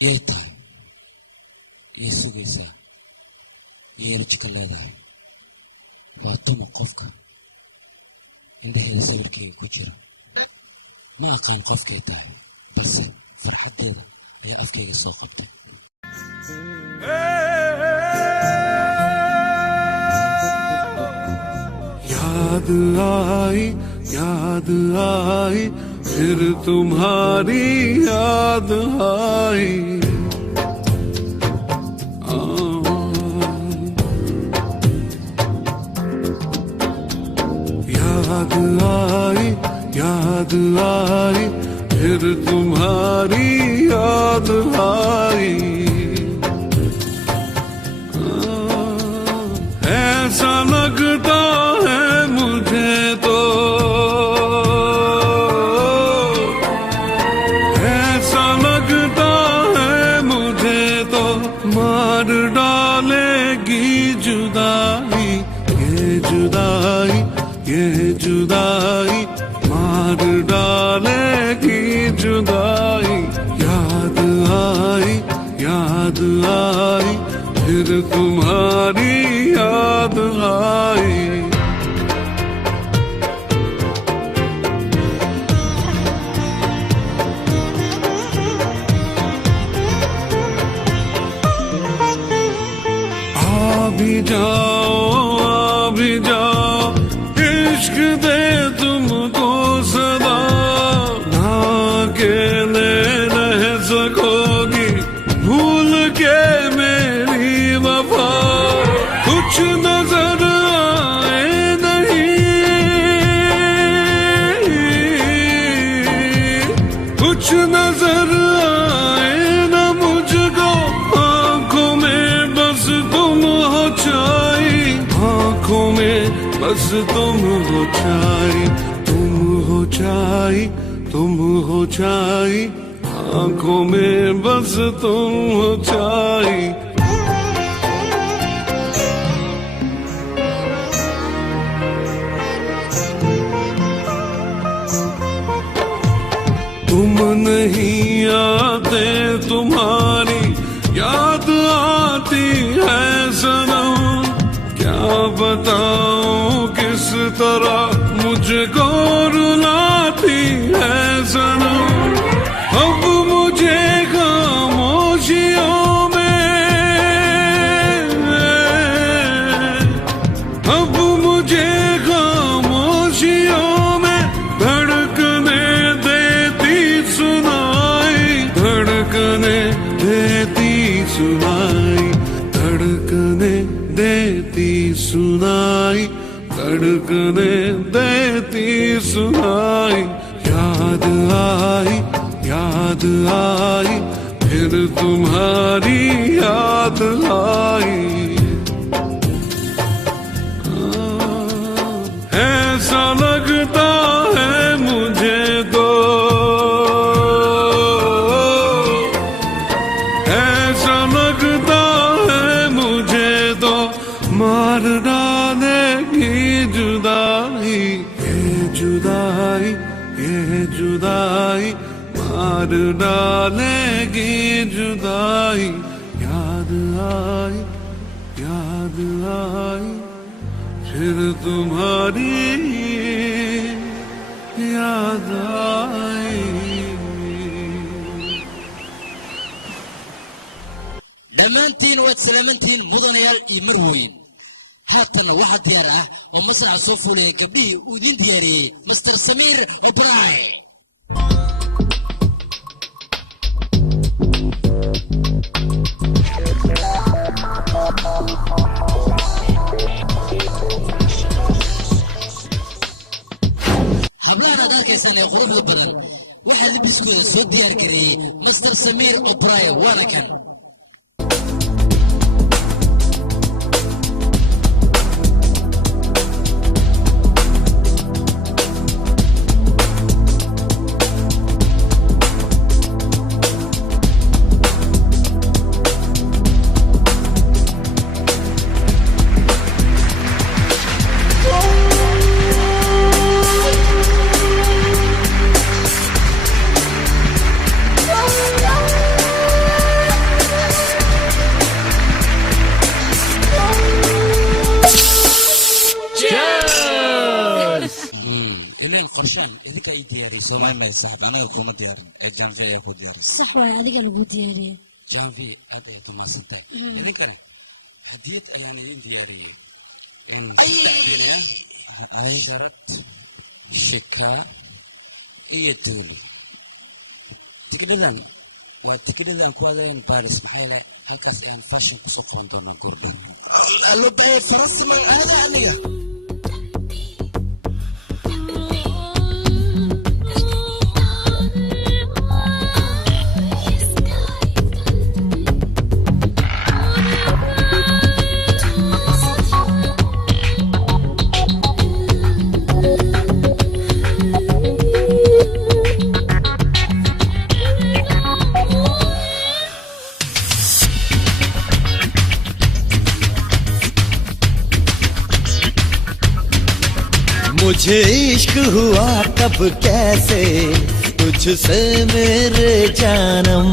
yay tahay yay sugaysaa yay rajo ka leedahay waa tuma qofka indhaheeda sawirkayga ku jira ma aqaan qofkay tahay balse farxaddeeda ayaa afkayga soo qabtay याद आई फिर तुम्हारी याद आई याद आई फिर तुम्हारी याद आई ऐसा लगता है मुझे तो ऐसा लगता है मुझे तो मार डालेगी जुदाई ये जुदाई मार डालेगी जुदाई याद आई फिर तुम्हारी याद आई आ भी जाओ इश्क दे तुमको सदा ना अकेले रह सकोगी भूल के मेरी वफा कुछ नजर आए नहीं कुछ नजर आए न मुझको आंखों में बस तुम हो छाई आंखों में बस तुम हो छाई आंखों में बस तुम हो छाई तुम नहीं आते तुम्हारी याद आती है सनम क्या बताऊं किस तरह मुझको रुलाती है सनम अब मुझे खामोशियों में धड़कने देती सुनाई धड़कने देती सुनाई याद आई फिर तुम्हारी याद आई ऐसा लगता है मुझे तो ऐसा लगता है मुझे तो मार डालेगी जुदाई मार डालेगी जुदाई याद आई फिर तुम्हारी याद आई dhammaantiin waad salaamantiin mudanayaal iyo marwooyin haatan waxa diyaar ah oo masraxa soo fuulay gabdhihii uu idin diyaariyay Mr. Samir O'Brien hablahan aad arkaysaan ee quruxda badan waxa libiskooda soo diyaar gareeyay Mr. Samir O'Brien waana kan إلين قرشان إذا كاي دياري ما ما يسحب أنا كوما ديار جانفي يا كو ديار صح واي أديك اللي دياري جانفي هذا يا توما سنتاي إذا كان هدية يعني دياري إن أي شرط شكا إيه دولي تكددان وتكددان كوادرين باريس محيلة هالكاس يعني فاشن كسوق بندورنا كوردون لو باي فرنسا من هذا أنيقة मुझे इश्क हुआ कब कैसे तुझसे मेरे जानम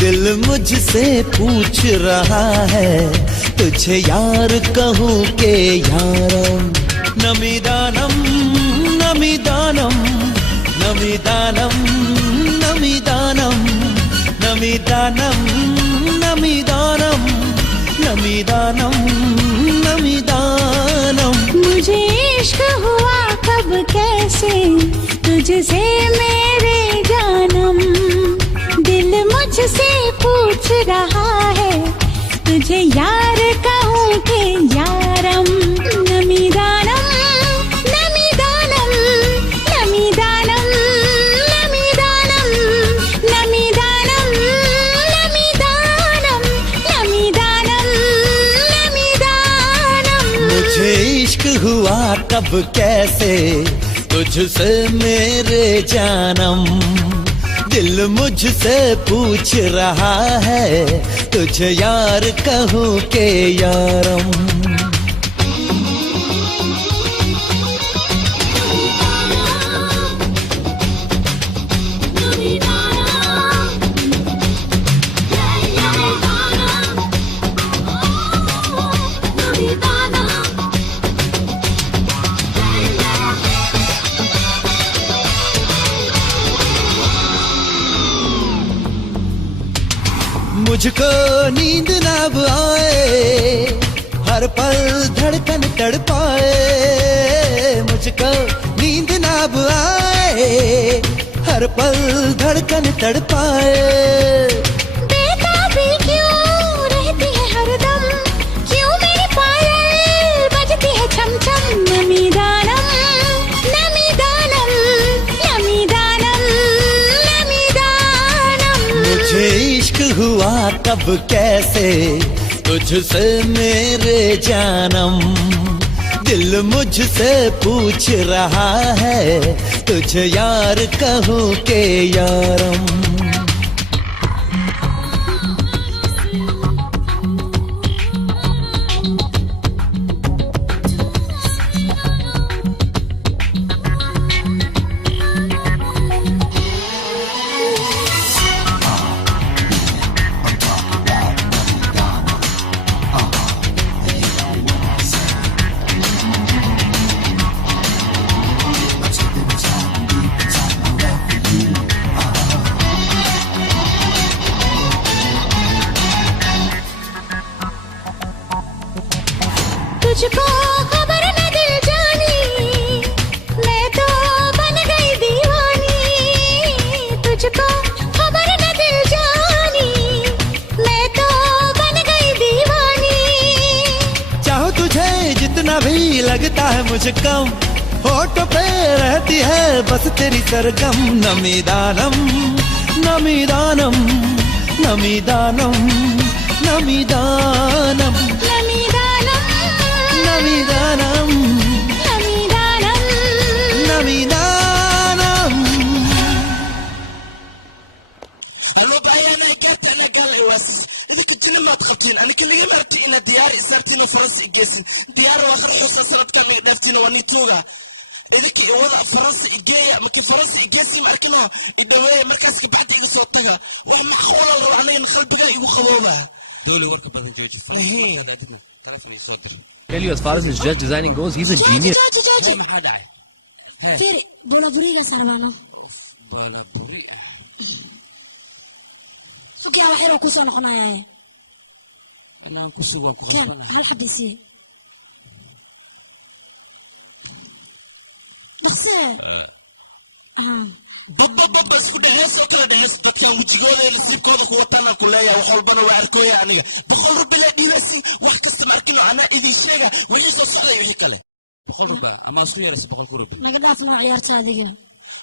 दिल मुझसे पूछ रहा है तुझे यार कहूँ के यारम नमीदानम नमीदानम नमीदानम नमीदानम नमीदानम नमीदानम नमीदानम नमीदानम मुझे इश्क हुआ कब कैसे तुझसे मेरे जानम दिल मुझसे पूछ रहा है तुझे यार कहूँ के यारम नमीदानम नमीदानम नमीदानम नमीदानम नमीदानम नमीदानम नमीदानम नमीदानम मुझे इश्क हुआ कब कैसे तुझसे मेरे जानम दिल मुझसे पूछ रहा है तुझे यार कहूँ के यारम मुझको नींद ना अब आए हर पल धड़कन तड़पाए मुझको नींद ना अब आए हर पल धड़कन तड़पाए बेताबी क्यों रहती है हरदम क्यों मेरी पायल बजती है छम छम नमीदानम नमीदानम नमीदानम नमीदानम मुझे इश्क हुआ कब कैसे तुझसे मेरे जानम दिल मुझसे पूछ रहा है तुझे यार कहूँ के यारम तुझको खबर न दिल जानी मैं तो बन गई दीवानी तुझको खबर न दिल जानी मैं तो बन गई दीवानी चाहो तुझे जितना भी लगता है मुझे कम होठ पे रहती है बस तेरी सरगम नमीदानम नमीदानम नमीदानम नमीदानम नमीदानम नमीदानम لو باي أنا قلت أنا قال إواسيس إذا كنت ما تخبطين أنا كل مرتي إن ديار إسرتين وفرنسا إجاسين ديار وآخر حصة سنة كم دفتين ونيتوغا إذا كي وضع فرنسا إجاية ما كي فرنسا إجاسي ماركنه إدوي مركز كبعد إيجو صوتها وهم معقول الروعني نخل بقى إيجو خبوبة دولي ورك بدن جوجي فرنسا ما كذا تلفوني يصدر Tell you as far as his dress designing goes, he's a George genius. George George هاي ما حدا داعي Hee. fiiri bulaburiga sarbaano Of bala buri. sugiya wax yar oo ku soo noqonaya Inaan ku sugan ku kan qasbanahay. hal xabisi dhaqse babba isku dhaceys oo kala dhaceys dadkan wejigooda iyo nasiibkooda ku wataan ku leeyahay wax walbana waa arkooya aniga 100 rubi la dhiibasi wax kasta ma arkino ana idin sheega wixii soo socday wixii kale 100 rubi ama isku yaraysa 100 rubi. naga dhaaf noo ciyaarta adiga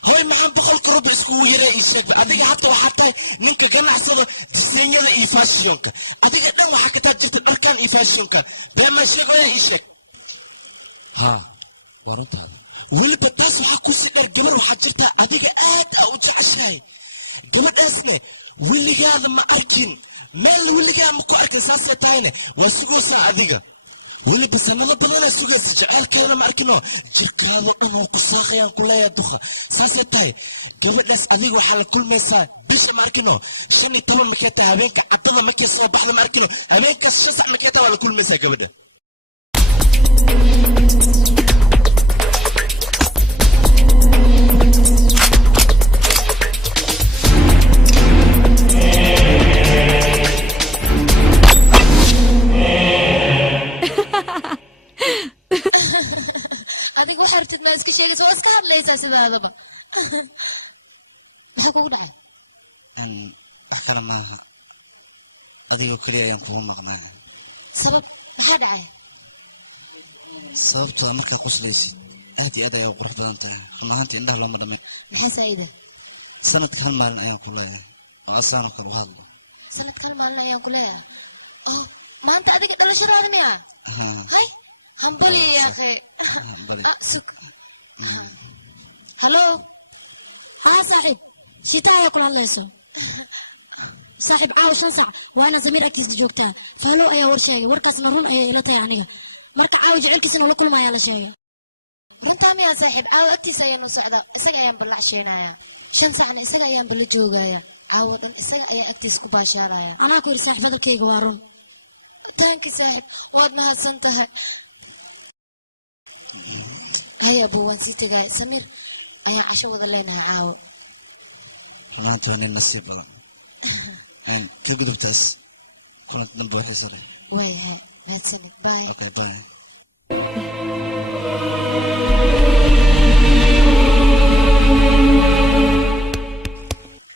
hoy maxaan 100 rubi isku yaray ii sheeg adiga hatta waxa tahay ninka ganacsada disenyada iyo fashionka adiga dhan waxa ka taa jirta dharkan iyo fashionka beema sheegaya ii sheeg Ha waa runtaada. weliba taas waxaa ku sii dheer gabar waxaa jirta adiga aad u jeceshahay gabadhaasne weligaada ma arkin meel weligaa ma ku arkin saasay tahayne waa sugoosaa adiga weliba sanado badanaa sugaysa jaceylkeedana ma arkino jirkaadoo dhan oo ku saaqayaan ku leeyahay duqa saasay tahay gabadhaas adiga waxaa la kulmaysaa bisha ma arkino 15 markay tahay habeenka caddada markay soo baxda ma arkino habeenkaas 5 sac markay tahay waa la kulmaysaa gabadha adiga waxa rabtid ma iska sheegayso waa iska hadlaysaa sidaadaba maxaa kugu dhacay wax kale maaha adigoo keliya ayaan kugu maqnaa sabab maxaa dhacay sababtoo markaa qoslaysid aad iyo aad ayaa u qurux badan tahay run ahaantii indhaha looma dhammayn maxaa saa'ida sanadka hal maalin ayaan ku leeyahay oo asaanoo kale u hadlo sanadka hal maalin ayaan ku leeyahay oh maanta adiga dhalashadaada miya hay hambali ya akhi suk hallo ha saaxiib shita ayaa kula hadlayso saaxiib caaw 5 saac waa ina Samiir agtiisa joogtaa fahlo ayaa war sheegay warkaasna run ayay ila tahay aniga marka caaw jecelkiisna la kulmaya la sheegay runtaa miyaa saaxiib caaw agtiisa ayaan u socdaa isaga ayaan ballacsheenayaa 5 saacna isaga ayaan balla joogayaa caaw dhan isaga ayaan agtiisa ku baashaalaya anaa ku yiri saaxiib hadalkayga waa run taanki saaxiib waad mahadsan tahay هيا أبو وانسيتي جاي سمير أنا عشان وضل لنا عاو رنانتي واني النصيب بضا يعني كقدو بتاس كنت نبوي حيصري واي هاي ما تسند باي اوكي باي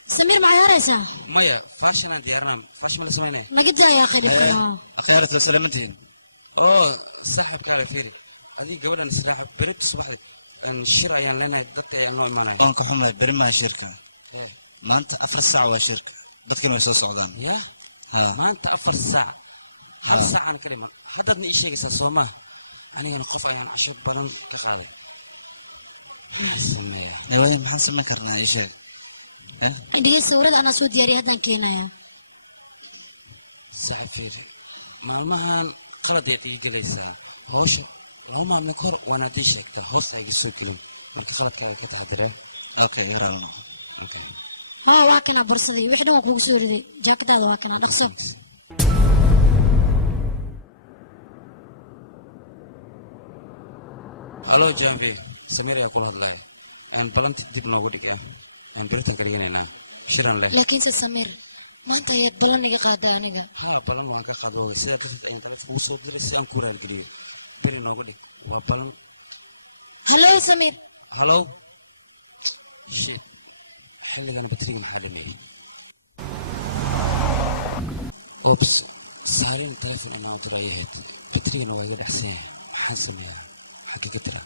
سمير معايا ريسا Maya fashion diyaarna fashion ma la sameynaa. نقدر يا أخي لكنا أخيرا سلامتين Oo saaxibka la fiiri. Adiga gabadhan israax berit subaxdii shir ayaan leenahay dadka ayaan noo imaanay. waan ka xumahay beri ma shirka Ee maanta 4 saac waa shirka dadkana way soo socdaan ya maanta 4 saac hal saac aan ka dhiman haddadna ii sheegaysaa Soomaa anigana qof ayaan casho badan ka qaaday sameeya way maxaan sameyn karnaa ii sheeg عندي صورة أنا سود ياري هذا كينايا saaxib fiiri maalmahan qalad ay tiigalaysaa hawsha loo maamulin kor waana tii sheegtaa hoos ay soo gelin marka qaladkaaga ka taxadiree okay yaraalno okay ها واكنا برصدي وحده ما كوك سوري جاكيت هذا واكنا دقصو Hello Janvi Samir yaa kula hadlaya aan balanti dib noogu dhigaya aan biritan ka dhiganayna shiran leh laakiin Samir maanta ayaad balan iga qaaday aniga ha balan waan ka qaadooga sida dadka ay taleefon ugu soo diray si aan ku raal geliyo biri noogu dhig waa balan hello Samir hello shit xilligan batriga maxaa dhameeyay oops saarin taleefon inaan u diray ahayd batrigana waa iga dhacsan yahay maxaan sameeyaa xagee ka tiraa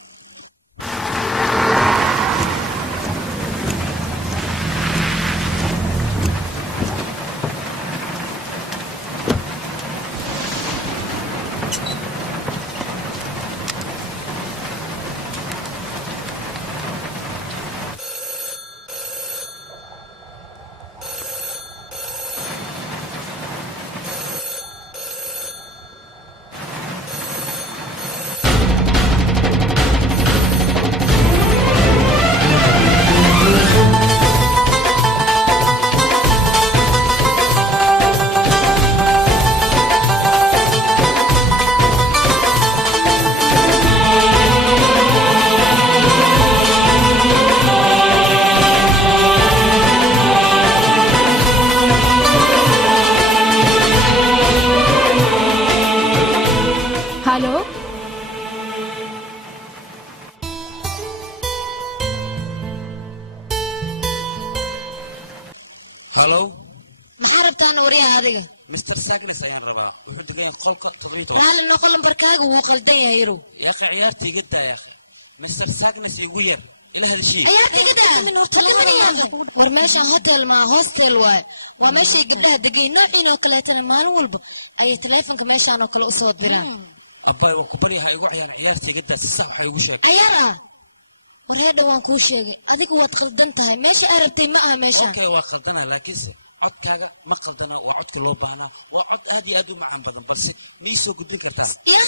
hallow maxaa rabtaan waryaha adiga mr sagnes ayaan rabaa wuxuu degan yahay qolka 17 raali noqo lambarkaaga wuu qaldan yahay yarow يا أخي عيارتي قد يا أخي مستر ساكنس يغير إلى هذا الشيء عيارتي قد war meeshaan hotel ma hostel waay waa meeshay gabdhaha degan noociin oo kaleetana maalin walba ayay taleefanka meeshaan oo kale u soo diraan أباي وكبري هاي عيار عيارتي قد الساعة حيقول شيء ciyaar ah war heedha waan kuu sheegay adigu waad qaldan tahay meesha aad rabtay ma aha meeshaan أوكي وقلدنا لكن عد كاجا ما قلدنا وعد كله بهنا وعد هذه أدو معهم بدن بس ميسو قدين كرتا ya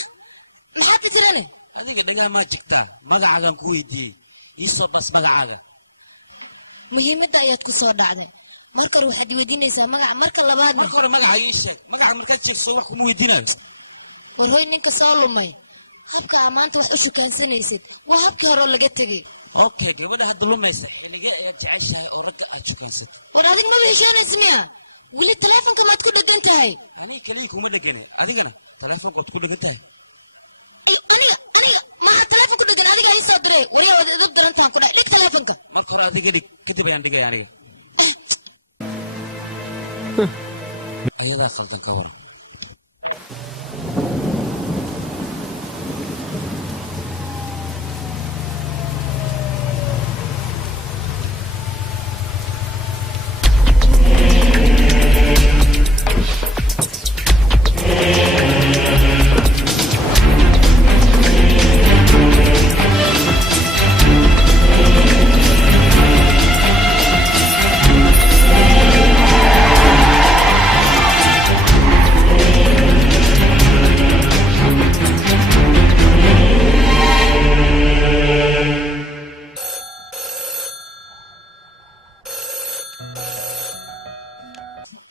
maxaad tirane هذه قدها ما جكتا ما قاعد كوي دي يصب بس ما قاعد muhiimadda ayaad ku soo dhacday marka waxaad weydiinaysaa magaca marka labaad marka hore magaca ii sheeg magaca markaad sheegso wax kuma weydiinayo war hooy ninka soo lumay habka maanta wax u shukaansanaysid waa habkii hore laga tagay okay gabadha hadda lumaysa xilliga aad jeceshahay oo ragga aad shukaansato war adig ma heshoonaysa miya wili taleefanka maad ku dhagan tahay aniga kaliya kuma dhagane adigana taleefanka waad ku dhagan tahay aniga ma taleefan ku dhagan adiga ii soo diray wariya wada idab darantaan ku dhahay dhig taleefanka marka hore adiga dhig kadib ayaan dhigay aniga ayadaa qaldan ka waran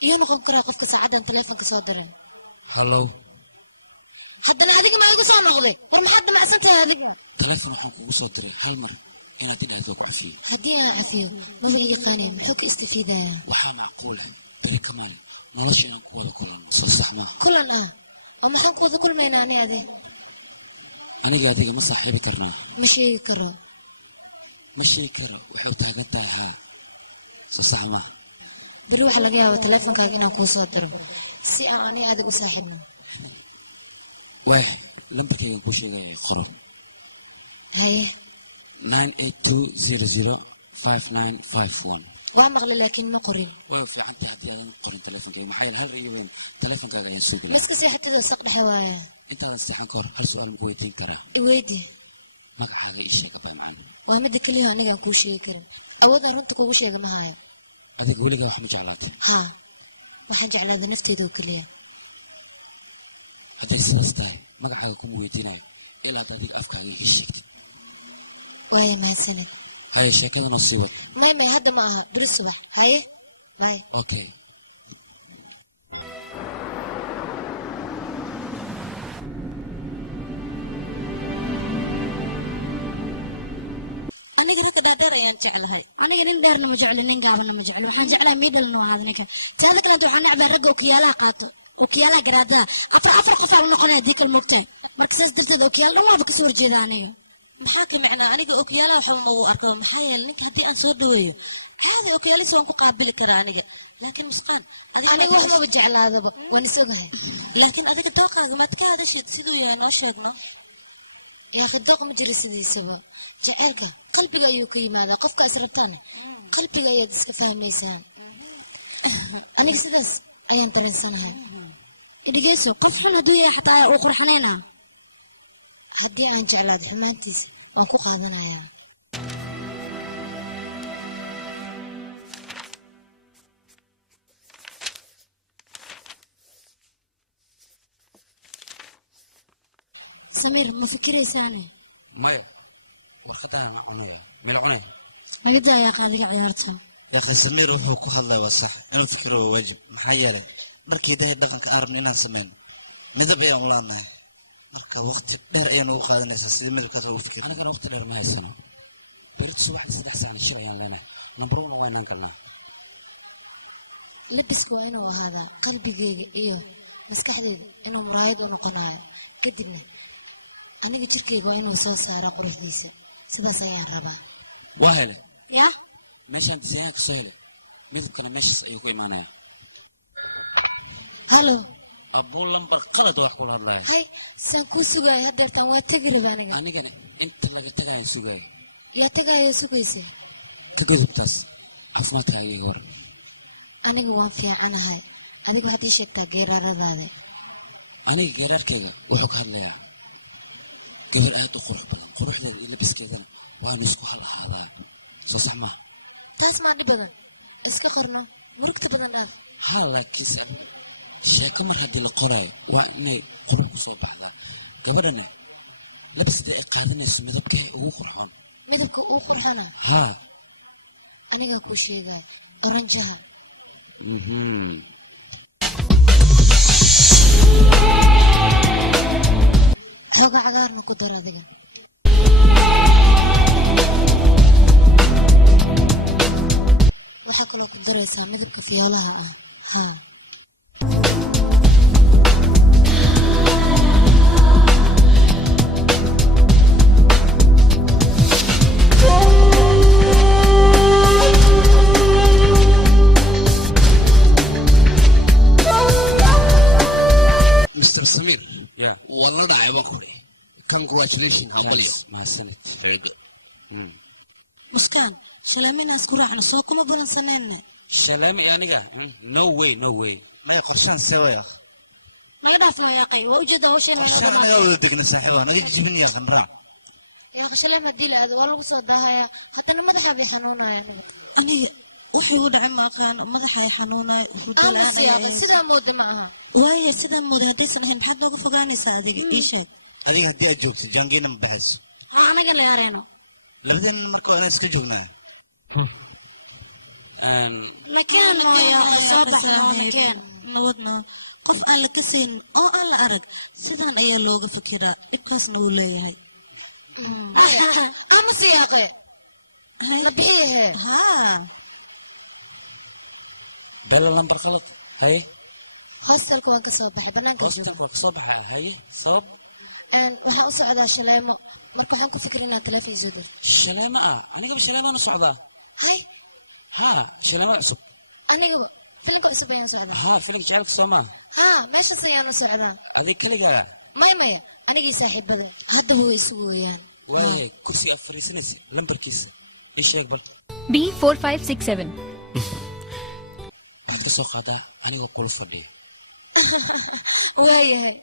iyo noqon karaa qofka saacadan taleefanka soo diray hallow haddana adiga ma igu soo noqday war maxaad damacsan tahay adiga taleefon waxaan kugu soo diray hal mar inaad idhaahdo ku cafiyo haddii aan cafiyo maba ii yaqaanay muxuu ka istifiidayaa waxaa macquul ah beri ka maalin nolosha inaan ku wada kulanno soo sax maaha kulan ah oo maxaan ku wada kulmaynaa ani ade aniga adiga ma saaxiibi karnaa ma sheegi karo ma sheegi karo waxay u taagan tahay haa soo sax maaha beri waxaa laga yaabaa taleefankaaga inaan kuu soo diro si aan ani adig u saaxiibno waay lambarkaygan kuu sheegaya qoro haye 982005951 waa maqlay laakiin ma qorin way fiican tahay haddii aadan qorin taleefankayga maxaa yeele hal riyo weyn taleefankaaga ayaan soo gelaa maska seexatidoo saq dhexe waaya intaadan seexan ka hor hal su-aal maku weydiin karaa iweydi magacaaga ii sheega bay macaan waa midda keliya anigaan kuu sheegi karin awoodaan runta kuugu sheega ma haayo adiga weligaa wax ma jeclaatay haa waxaan jeclaaday nafteeda oo keliya hadday sidaas tahay magacaaga kuma weydiinayo ilaa ad adiga afkaaga iga sheegtid waaya mahadsanid haye sheekada noo sii wad may hadda ma aha beri subax haye bay okay aniga ragga dhaadheer ayaan jeclahay aniga nin dheerna ma jecli nin gaabanna ma jecli waxaan jeclahay miidhalna waa ahaada ninka taada kaleanta waxaan necbaa ragga okiyaalaha qaato okiyaalaha garaadaha afar qof aa la noqonaya haddii kale mogtaa marka saas darteed okiyaal dhan waaba kasoo horjeeda aniga maxaa ka micnaa aniga okiyaalaha waxba ma uu arko maxaa yeele ninka haddii aan soo dhaweeyo caadi okiyaalisa waan ku qaabili karaa aniga laakiin musqaan aniga wax maba jeclaadaba waan is ogahay laakiin adiga dooqaaga maad ka hadashid siduu yahay noo sheegno yaa akhi dooq ma jira sidiisaba jaceylka qalbiga ayuu ka yimaadaa qofka is rabtaane qalbiga ayaad iska fahmaysaan aniga sidaas ayaan dareensanahay idhigeyso qof xun hadduu yahay xataa ayaa uu qurxanaynaa haddii aan jeclaado xumaantiisa waan ku qaadanayaa samiir ma fikiraysaane maya warqadaana cunaya mila cunaya laga daayaa qaadiga ciyaarta يا أخي سمير وحو كهلا وصح إنه فكره واجب محيرة مركي ده دقن كأرم إنها سمين ماذا بيا ملانا مركا وقت دهر أيان وقاد الناس سيد ماذا كاتو فكر أنا كان وقت دهر ما هي السنة بريت صباح لسه أحسن عن الشرع يعني لنا نبرون وين نقلنا لبسك وينه وهذا قلبي جيجي إيوه مسكحدي إنه مرايد ونقناع كدبنا أنا جيركي وينه صوص على قرف ديسة سدا سيان ربا واهله يا meeshaan disaanka soo helay midabkana meeshaas ayuu ku imaanayaa halo abuu lambar qalad wax kula hadlaya hay saan kuu sugaay haddeertaan waa tegi raba anigana inta laga tagayaan sugaay yaa tagaayo sugaysa ka gudubtaas caafimaadkaaga iga waran aniga waan fiicanahay adiga waxaad ii sheegtaa geeraaradaada aniga geeraarkayga wuxuu ka hadlayaa gabar aad u qurux badan quruxdeeda iyo labiskeedana waanu isku hal ahaadaa soo sax maaha taas maa dhib badan iska qorno murugta badan dhaaf haa laakiinse sheeko mar haddii la qoraayo waa inay qurux ku soo baxdaa gabadhana labisdee ay qaadanayso midabkee ugu qurxoon midabka uu qurxona haa anigaa kuu sheegaya oranjaha xooga cagaarna ku dar adiga waxaa kaloo ku daraysaa midabka fiyoolaha ah haa Mr. Samir. Yeah. Walla dhacay baan ku ri. Congratulations, hambalyo. Mahadsanid. Very good. muskaan shalaminaas ku raacno soo kuma balansanayna shalaami aniga no way maya qorshaan sewa yaa naga dhaafno yaaqay waa ujeeda hawsheen wayna qorshaan naga wada degna saaxiiba naga jibin yaa kan raac yaa qashaleem hadii la aado waa lagu soo daahaya haddana madaxa bay xanuunaya aniga waxay u dhacay ma aqaan madaxa ay xanuunay hurdo la'aan ay sidaa mooda ma aha waaye sidaa mooda hadaysan ahayn maxaad nooga fogaanaysaa adiga ii sheeg adiga haddii aad joogtid jaangeena ma baxayso ha anaga la yareeno labadeen marka waa inaan iska joognaa لكن يا صباح لكن نودنا قف aan la kasayn oo aan la arag sidaan ayaa looga fikiraa dhibkaasna uu leeyahay ama siyaaqe nabixihe ha bella lambar qalad hay hostelka waan ka soo baxay banaanka jooga hostelka waan ka soo baxay hay sabab waxaan u socdaa shaleemo marka waxaan ku fikirinaa telefoon soo dir shaleemo aniga shaleemo u socdaa hay ها شلامة عصب أنا فيلم كويس بيان سعدا ها فيلم جعلك سوما ها ماشي سيانو سعدا هذه كلها ماي أنا جي صاحب بدر هذا هو يسوي يعني واي كرسي أفريسنس لمبر كيس إيش يقبل B4567 واحد كسوق هذا أنا أقول فردي واي هاي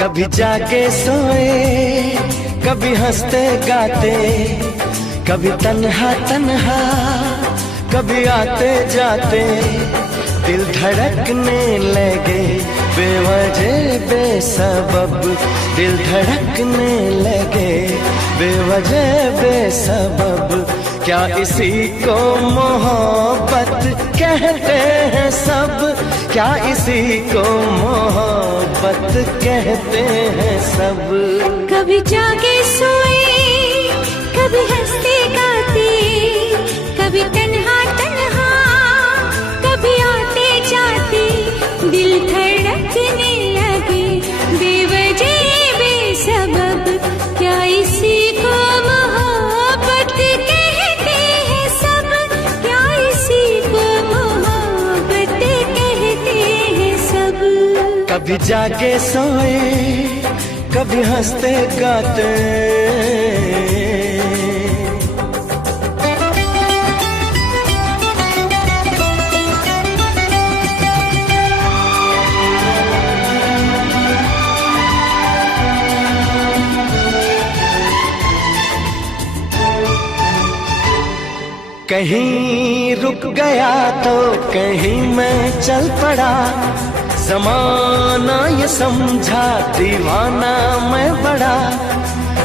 कभी जाके सोए कभी हंसते गाते कभी तन्हा तन्हा कभी आते जाते दिल धड़कने लगे बेवजह बेसबब दिल धड़कने लगे बेवजह बेसबब क्या इसी को मोहब्बत कहते हैं सब क्या इसी को मोहब्बत कहते हैं सब कभी जागे सोए कभी हंसते गाते कभी तन्हा तन्हा कभी आते जाते दिल धड़कने लगे बेवजह बेसबब क्या इसी को मोहब्बत कहते हैं सब क्या इसी को मोहब्बत कहते हैं सब कभी जाके सोए कभी हंसते गाते कहीं रुक गया तो कहीं मैं चल पड़ा ये समझा दीवाना मैं बड़ा,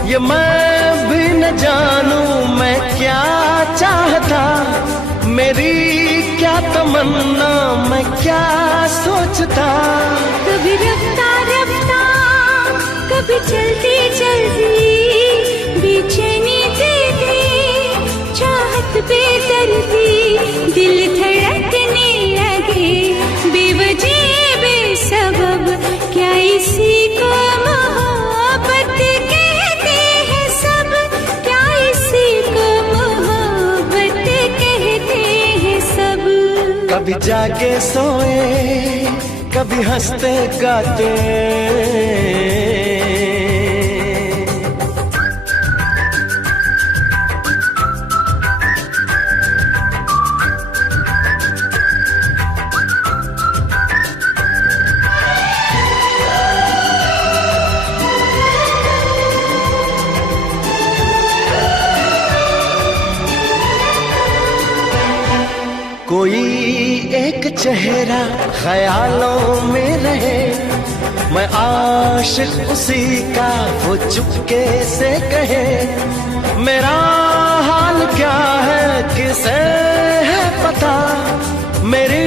ये मैं भी न जानूं मैं क्या चाहता, मेरी क्या तमन्ना मैं क्या सोचता। कभी रफ्ता रफ्ता कभी चलती चलती बेचैनी दे दे, चाहत बेदर्दी दिल धड़कने लगे, बेवजह बेसबब क्या इसी को मोहब्बत कहते हैं सब, क्या इसी को मोहब्बत कहते हैं सब। कभी जाके सोए कभी हंसते गाते, कोई एक चेहरा ख्यालों में रहे, मैं आशिक उसी का वो चुपके से कहे, मेरा हाल क्या है किसे है पता, मेरी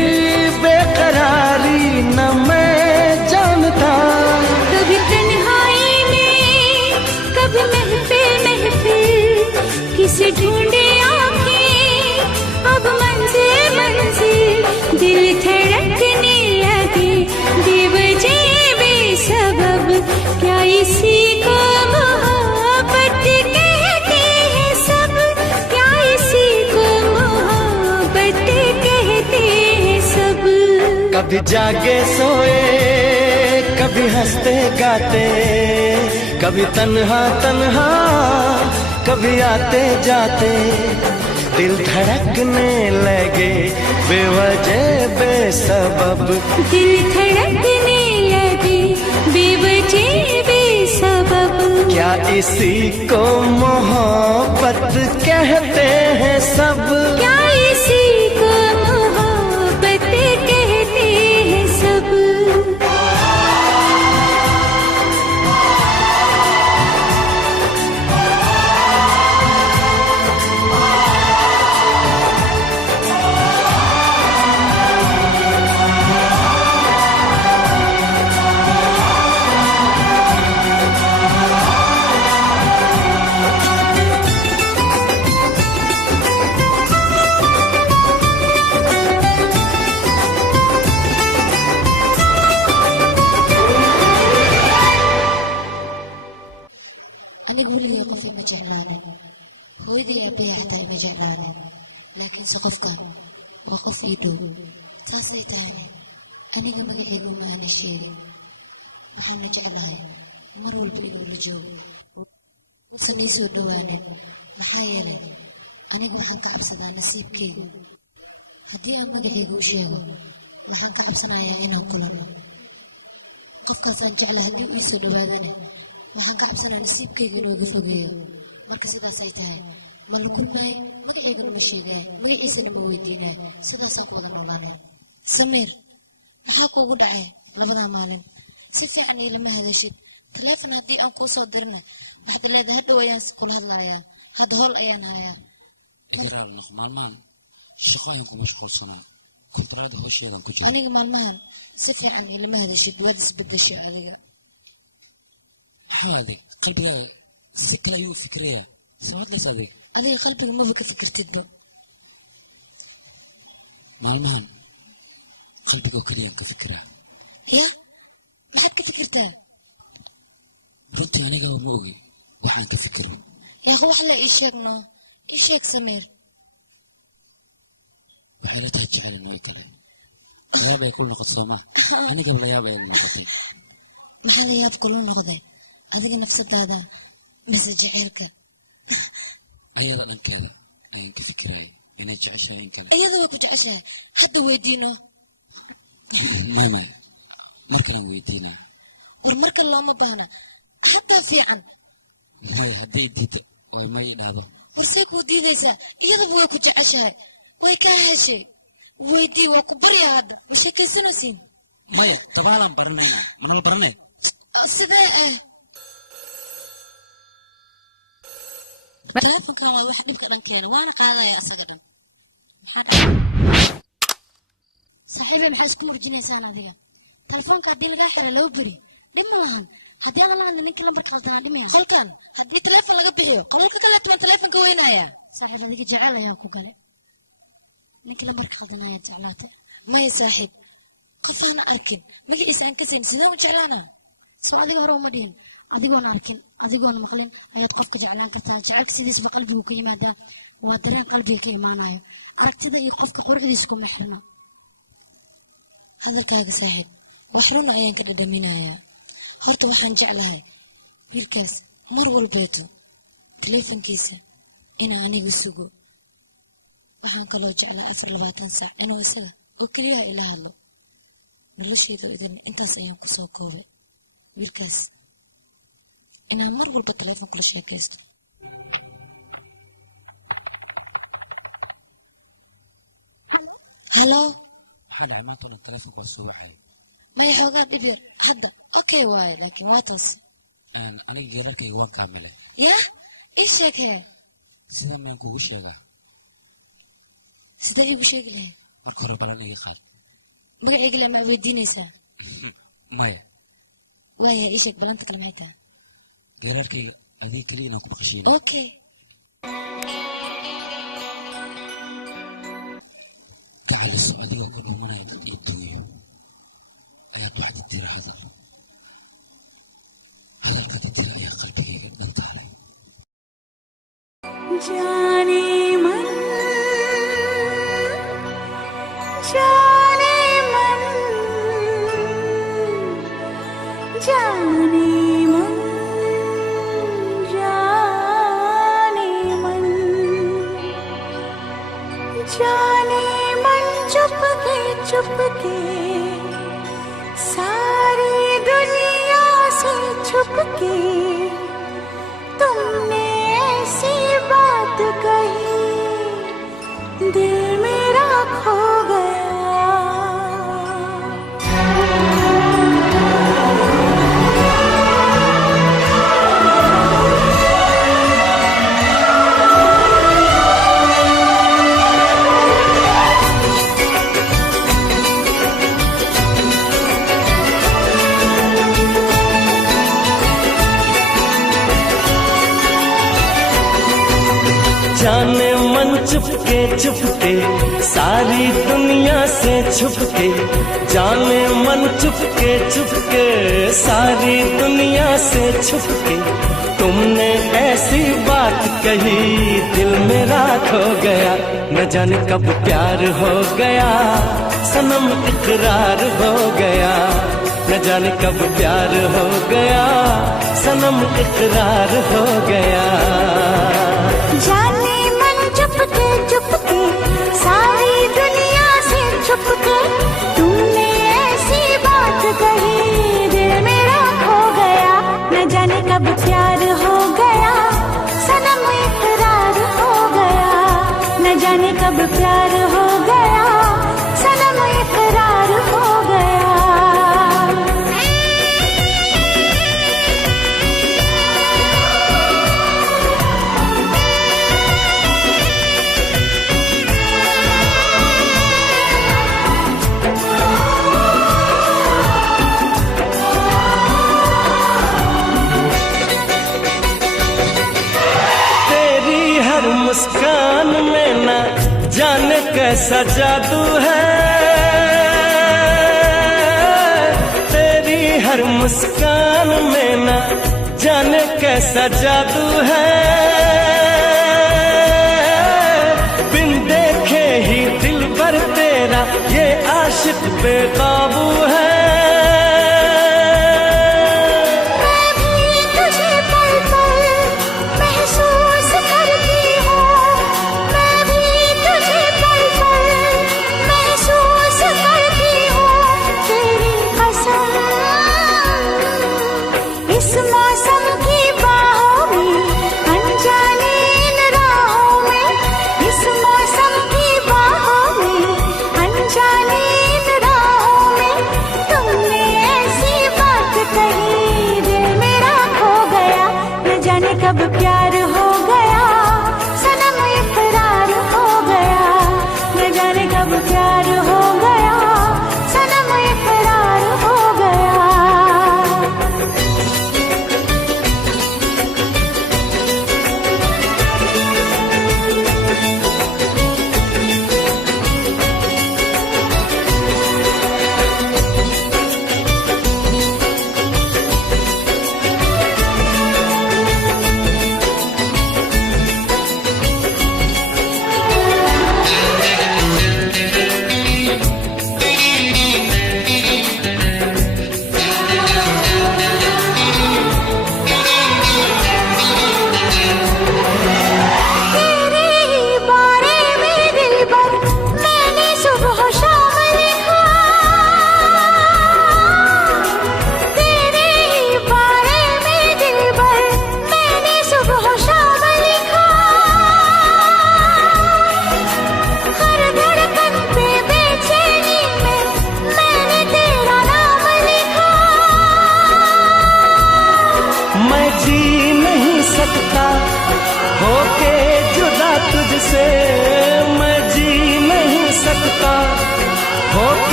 बेकरारी न मैं जानता। कभी तन्हाई में कभी महफिल महफिल किसे ढूंढे आंखें, अब मंजिल मंजिल दिल धड़कने लगे, बेवजह बेसबब क्या इसी को मोहब्बत कहते हैं सब, क्या इसी को मोहब्बत कहते हैं सब। कभी जागे सोए कभी हंसते गाते, कभी तन्हा तन्हा कभी आते जाते, दिल धड़कने लगे बेवजह बेसबब, दिल धड़कने लगे बेवजह बेसबब, क्या इसी को मोहब्बत कहते हैं सब, क्या इसी को मोहब्बत कहते हैं सब। aniga weligay qof ima jeclaanin, hooyaday aabbahay xataa ima jeclaanin, laakiinse qofkan waa qof ii dhow. taasay tahayne aniga magacaygu ma aana sheegin, waxaana jeclahay mar walba inuu la joogo, uusan ii soo dhowaanin, maxaa yeelay aniga waxaan ka cabsadaa nasiibkayga. haddii aan magacayga u sheego waxaan ka cabsanayaa inaan kulano, qofkaasaan jecla haddii uu ii soo dhowaadana waxaan ka cabsanaa nasiibkayga inuu iga fogeeyo. marka sidaas ay tahay ma la kulmaay, magacaygana ma sheegaay, magaciisana ma weydiinaay, sidaasaan ku wada noolaanay. samiir maxaa kuugu dhacay labadaa maalin? si fiican iilama hadashid, taleefon haddii aan kuu soo dirna waxaad leedahay hadhow ayaan kula hadlayaa, hadda howl ayaan hayaa. igaraal noq maalmahan shaqo ayaan ku mashquulsanaa, kontraada howsheedan ku jira. aniga maalmahan si fiican iilama hadashid, waad isbedeshay adiga. maxaa adig qalbigaaga si kale ayuu u fikirayaa, soo hadlaysa adig? adiga qalbiga maba ka fikirtidba. maalmahan qalbiga oo keliyaan ka fikiraa. ya maxaad ka fikirtaa? runtii aniga ma ogi waxaan ka fikiro. yaaqo wax la ii sheegno, ii sheeg samiir. waxay la tahay jecel inoo i kale layaab ay kula noqoto soo maa? anigaba layaab ay la noqotay. maxaa layaab kula noqday? adiga nafsadaada mise jaceylka? ayada dhankeeda ayaan ka fikirayay inay jeceshahay in kale. iyada way ku jeceshahay, hadda weydiino. may mar kalaan weydiinaa. war marka looma baahna, haddaa fiican. may haddii diiddo way may idhaahdo. war say kuu diidaysaa? iyadaba way ku jeceshahay, way kaa heshay. weydii waa ku baryaa hadda, ma sheekaysanaysiin? maya dabaalaan baranaynaa manala baranay sidee telefonkan waa wax dhibka dhan keena waana qaadaya asaga dhan maxaa dhacay saaxiibay maxaa isku murjinaysaan adiga telefoonka haddii lagaa xiro laba beri dhib ma lahan haddii aadan la hadlin ninkii lambarka qaldanaa dhimaya qolkan haddii teleefon laga bixiyo qolka kale tuban teleefonka weynaya saaxiib adiga jecel ayaa ku gale ninkii lambarka qaldanaa ayaad jeclaatay maya saaxiib qof aan arkin magaciisa aan ka sayn sidaan u jeclaanaa soo adiga hore uma dhihin adigoon arkin adigoon maqlin ayaad qofka jeclaan kartaa jecelka sidiisba qalbigu ka yimaadaa waa dareen qalbiga ka imaanayo aragtida iyo qofka quruxdiisa kuma xirna hadalkaaga saaxiib wax runa ayaan ka dhadhaminayaa horta waxaan jeclahay wiilkaas mar walbeeto teleefonkiisa inaan anigu sugo waxaan kaloo jeclaa 24 saac inuu isaga oo keliyaha ila hadlo nolosheeda idin intaas ayaan ku soo koobay wiilkaas inaan mar walba teleefon kula sheekaysto halo waxaa dhacay maanta oo dhan telefonka waa soo wacay maya xoogaa dhib yar hadda okay waaye laakiin waa toos aniga geerarkayga waan kaamilay yaa ii sheeg hee sidaa miyaan kuugu sheegaa sidee iigu sheegi lahayd marka hore balan iga qaad magacayga le ma weydiinaysaa maya waayahay ii sheeg balanta kale maxay tahay geerarkayga adiga keliya inaan ku maqashiino okay gacaliso adigoo ka dhuumanaya dad ii duuyo ayaad waxdi tira hadalka tira ayaa qalbigayga dhantaalay जाने मन चुपके सारी दुनिया से छुपके तुमने ऐसी बात कही दिल मेरा खो गया जाने मन चुपके चुपके सारी दुनिया से छुपके जाने मन चुपके चुपके सारी दुनिया से छुपके तुमने ऐसी बात कही दिल मेरा खो गया न जाने कब प्यार हो गया सनम इकरार हो गया न जाने कब प्यार हो गया सनम इकरार हो गया जाने मन चुपके चुपके सारी दुनिया से छुपके तुमने ऐसी बात कही दिल मेरा खो गया न जाने कब प्यार हो गया सनम इकरार हो गया न जाने कब प्यार हो गया सनम इकरार हो गया मुस्कान में ना जाने कैसा जादू है तेरी हर मुस्कान में ना जाने कैसा जादू है बिन देखे ही दिल पर तेरा ये आशिक बेकाबू है इस मौसम की बाहों में अनजाने इन राहों में इस मौसम की बाहों में अनजाने इन राहों में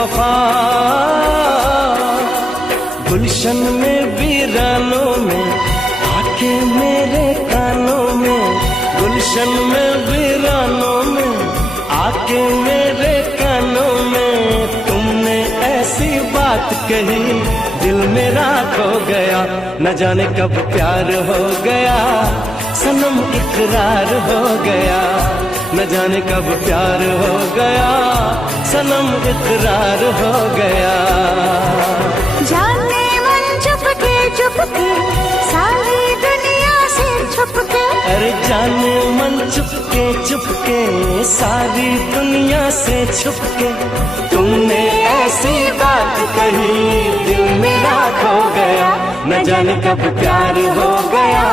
वफा गुलशन में वीरानों में आके मेरे कानों में गुलशन में वीरानों में आके मेरे कानों में तुमने ऐसी बात कही दिल मेरा खो गया न जाने कब प्यार हो गया सनम इकरार हो गया न जाने कब प्यार हो गया सनम इकरार हो गया जाने मन चुपके सारी दुनिया से छुपके अरे जाने मन चुपके सारी दुनिया से छुपके तुमने ऐसी बात कही दिल मेरा खो गया न जाने कब प्यार हो गया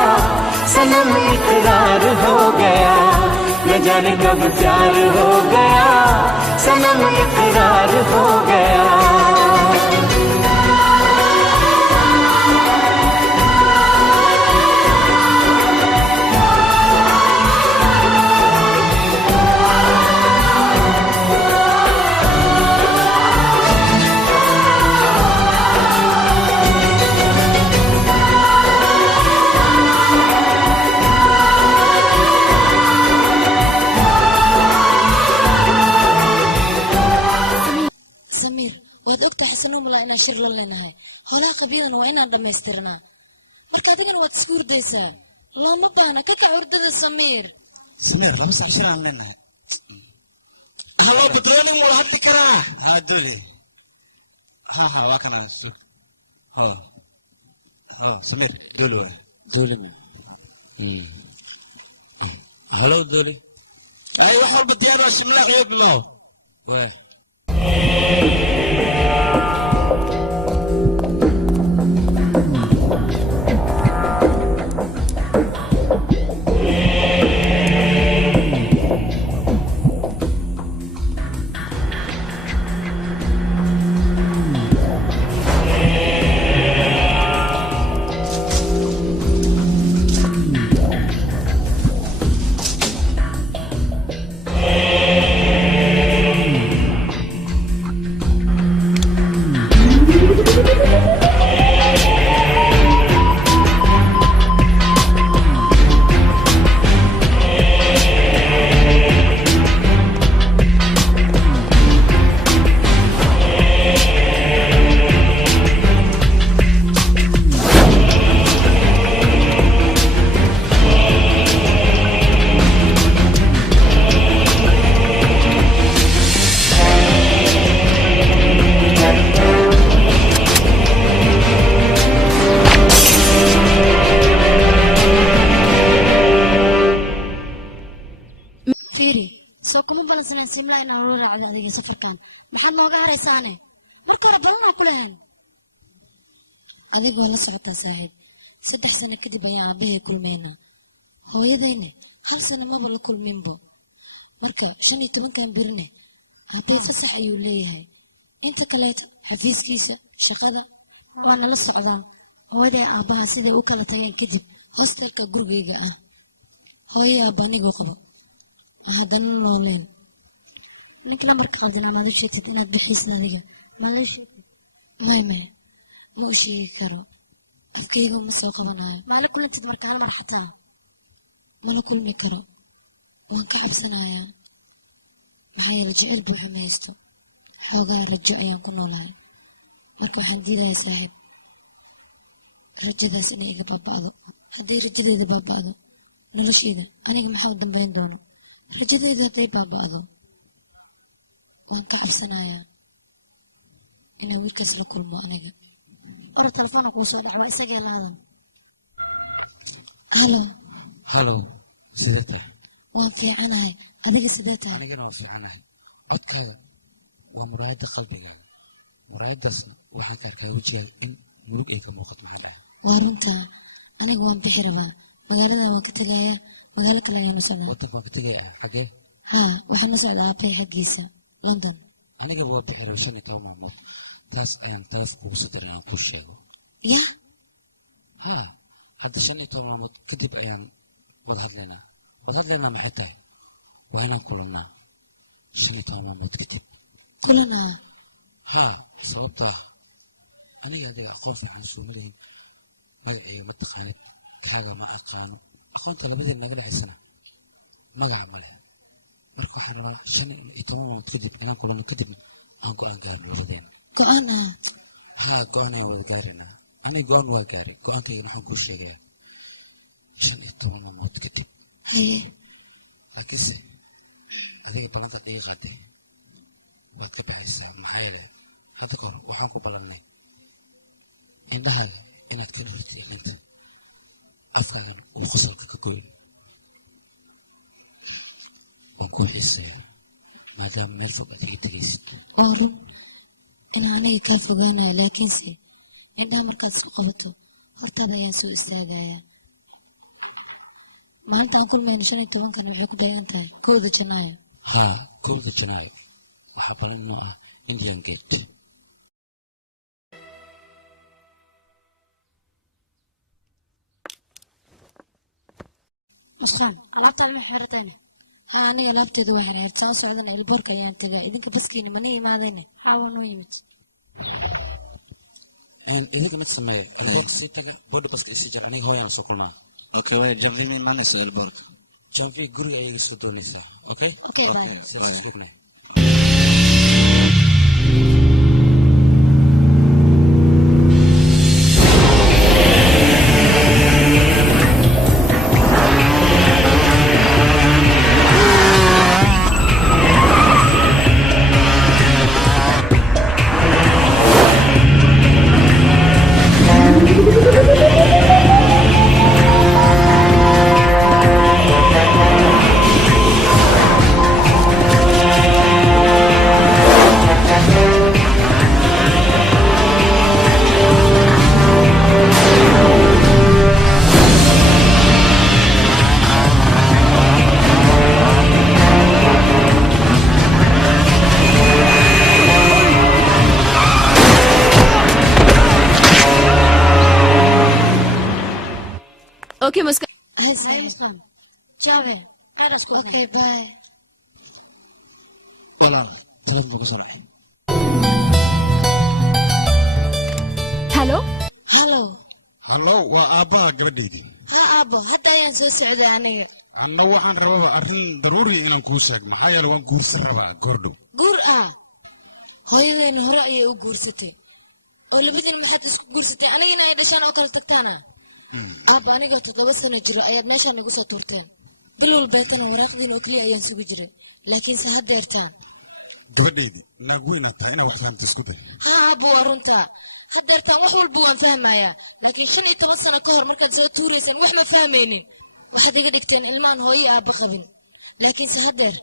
सनम इकरार हो गया न जाने कब प्यार हो गया सनम इकरार हो गया samiir waad ogtahay xasanoo malaa inaan shir la leenahay holaha qabyadana waa inaan dhammaystirnaa marka adigana waad isku hurdaysaa looma baahna ka kac hurdada samiir laba sac shir aan leenahay hallo patrooning mula hadli karaa haa doli ha waa kana sug ho samiir doli waa doli ma hallo doli ay wax walba diyaar waa shimlaa ciyoobi maaw waa soo kuma balansaneen simlaa inaan ula raacdo adiga safarkan maxaad nooga haraysaane marka hore balanaa ku lahayn adiga waa la socotaa saaxiib 3 sano kadib ayaan aabbahay kulmaynaa hooyadayne 1 sano maba la kulminbo marka 15kan birne aabbahay fasax ayuu leeyahay inta kaleeto xafiiskiisa shaqada waana la socdaa hooyaday aabbaha siday u kala tageen kadib hostelka gurigayga ah hooyo aabba anigoo qabo haddana nooleen ninka lambarka qaldinaa maad u sheegtid inaad bixiisid adiga ma la sheegtid may ma u sheegi karo afkayga ma soo qabanayo ma la kulantid marka hal mar xataa ma la kulmi karo waan ka cabsanayaa maxaa yeele jecel buuxa ma haysto xoogaa rajo ayaan ku noolahay marka waxaan diidayaa saaxiib rajadaas inay iga baaba'do hadday rajadeeda baaba'do nolosheeda aniga maxaa u dambayn doono rajadeedu hadday baaba'do waan ka cabsanayaa inaan wiilkaas la kulmo aniga ora telefoona kuu soo dhac waa isagee la hadan hallo sidee tahay waan fiicanahay adiga sidee tahay anigana waa fiicanahay codkaaga waa muraayadda qalbigaaga muraayaddaasna waxaan ka arkaa wejigaaga in murug ay ka muuqato maxaa dhaca waa runtaa aniga waan bixi rabaa magaaladan waan ka tegayaa magaalo kale ayaan u socdaa waddanka waan ka tegayaa xagee haa waxaan u socdaa aabbahay xaggiisa london anigaba waa bixi rabay 15 maalmood taas ayaan taleefon kugu soo diray inaan kuu sheego yaa haa hadda 15 maalmood kadib ayaan wada hadlaynaa maxay tahay waa inaan kulannaa 15 maalmood kadib kulanaa ها sababta aniga adiga aqoon fiican suuma leeyin magacayga ma taqaanid kaaga ma aqaano aqoonta labadeena naga dhaxaysana magac ma leh marka waxaan rabaa 15 maalmood kadib inaan kulano kadib aan go'aan gaarno labadeena go'aan ها go'aan ayaan wada gaaraynaa aniga go'aan waa gaaray go'aankayga waxaan kuu sheegayaa 15 maalmood kadib haye laakiinse adiga ballantaad iga qaaday waad ka baxaysaa maxaa yeelay hadda kahor waxaan ku ballannay indhahaaga inaad ka dhurtay ilinta afkaagan uu qosolka ka goyn waan kuu xiisayaa maadaama meel fog aad iga tegaysid waa run inaan aniga kaa fogaanayo laakiinse indhaha markaad isku qabato hortaada ayaan soo istaagayaa maalinta aan kulmayno 15-kana waxay ku beegan tahay 1 Janaayo haa 1 Janaayo waxaa ballan inoo ah Indian Gate مسخان alaabta ma xirateen ها aniga laabteedu waa xirxirtaan socdana ilboorka ayaan tagaa idinka baskiina mana imaadayne haa waa noo yimid idinka mid sameeye ilboorka sii taga body baska isii jar aniga hooyaan soo kulmaa okay way janvi mi imaanayso ilboorka janvi guriga ayaga soo doonaysaa okay okay bye sidaas isku ognay اوكي مسكان هاي مسخان جابه قاعد اسكت اوكي باي walaal telefoon buu ku soo dhacay هلو halo hallo waa aabbaha gabadhaydii ha aabo hadda ayaan soo socday aniga anna waxaan rababa arrin daruuri inaan kuu sheeg maxaa yeele waan guursan rabaa goordhow guur hooyadeena hore ayay u guursatay oo labadiin maxaad isku guursatay anigina ay dhashaan oo kala tagtaana aabba aniga 7 sano jiro ayaad meeshaan igu soo tuurteen bil walbeetana waraaqdiin oo kaliya ayaan sugu jiray laakiinse haddeertaan gabadhaydii naag weynaad tahay inaad wax fahamta isku day ha aabbo waa runtaa haddeertaan wax walba waan fahmayaa laakiin 15 sano ka hor markaad soo tuurayseen wax ma fahmaynin waxaad iga dhigteen ilmaan hooyo aabba qabin laakiinse haddeer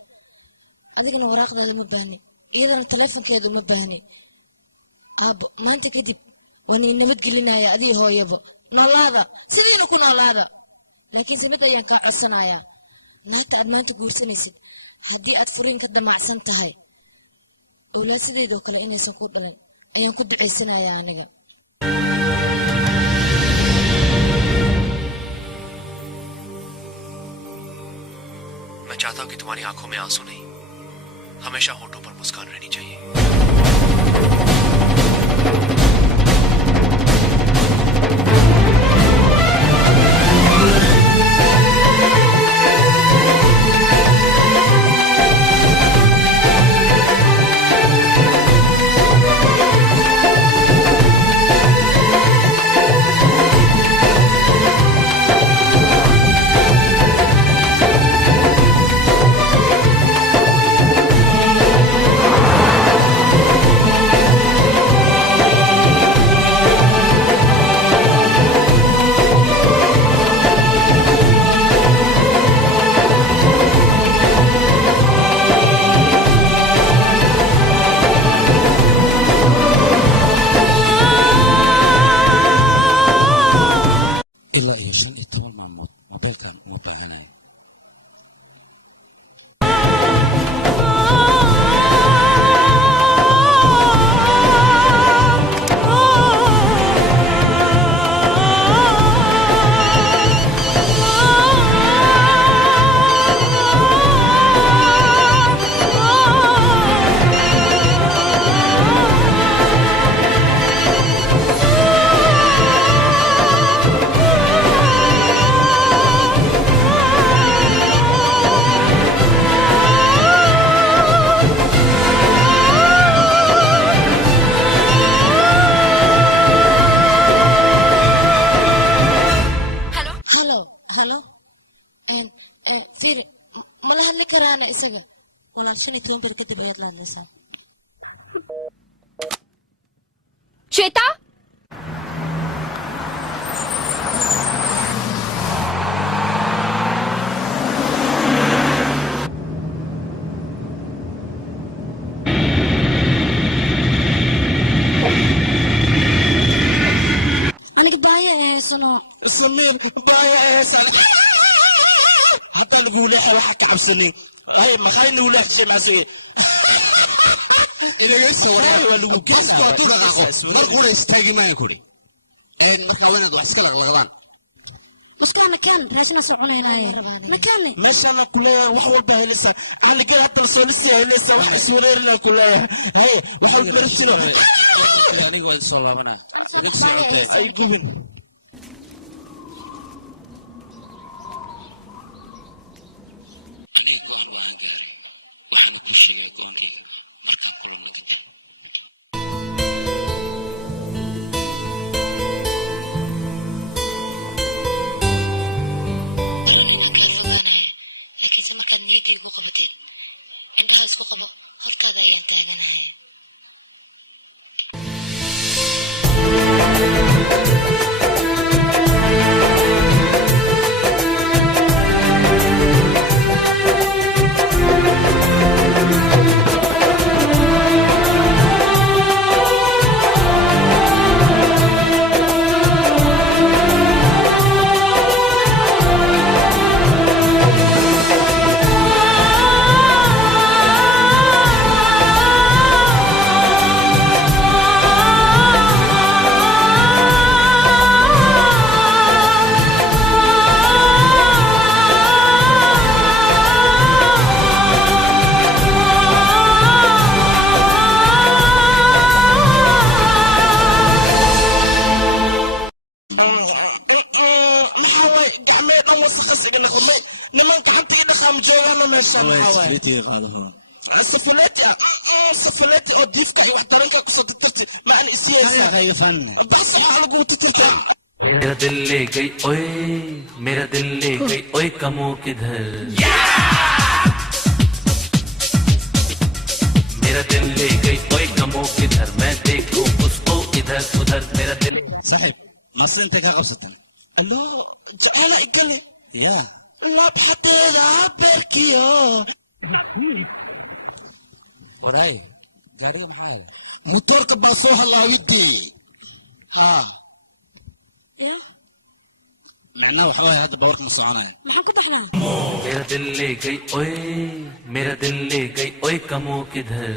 adigana waraaqdaada ma baahni iyadana taleefankeedu ma baahni aabbo maanta kadib waan ii nabadgelinaya adii hooyabo noolaada sidiina ku noolaada laakiinse mid ayaan kaa codsanayaa naagta aad maanta guursanaysid haddii aad furiin ka damacsan tahay awlaad sideedoo kale inaysan ku dhalin ayaan ku ducaysanayaa aniga मैं चाहता हूँ कि तुम्हारी आंखों में आंसू नहीं हमेशा होठों पर मुस्कान रहनी चाहिए ilaa iyo 15 maalmood mobilkan uma baahanayo halo fiiri ma la hadli karaana isaga walaal 15 bir kadib ayaad la hadlaysaa Shweta aniga baaya ee sano سمير بايا سالي حتى نقول له waxa ka cabsanin ay maxayna u leexshay maasuuye inaga sawiraya baska waa tu dhaqaaqo mar qura istaagi maayo kuri marka waa inaad wax iska laqlaqdaan muskaana kan raashina soconaynaaye nakani meeshana kuleeyahay wax walba helisa caligeed hadda la soo lisay helisa wax iswareerina kuleeyahay hay wax walba martino aniga waa soo laabanaa ay gubin aniga go'aan waan gaaray waxaan ku sheegay go'aankayga markaan kulanno kadib baranina ka fogaanaya laakiinse markaad niyadii ugu qabateed indhaha isku qabo hortaada ayaan taaganahay niman gacanta ii dhaqaam joogaano meeshaan safaleeti oo diifka iyo wax daranka ku soo tirtirtay ma aan isiyeysaa baxsa waxa lagu tirtirtay मेरा दिल ले गई ओए मेरा दिल ले गई ओए कमो किधर मेरा दिल ले गई ओए कमो किधर मैं देखूं उसको इधर उधर मेरा दिल صاحب ما انت كقبستن الو جعلها اقلي يا لا بحديدا بركيو waraay gaariga maxaa helay motorka baa soo halaawidii ha ya macnaa waxa way hadda bawarka ma soconaya maxaan ku baxnaa मेरा दिल ले गई ओए मेरा दिल ले गई ओए कमो किधर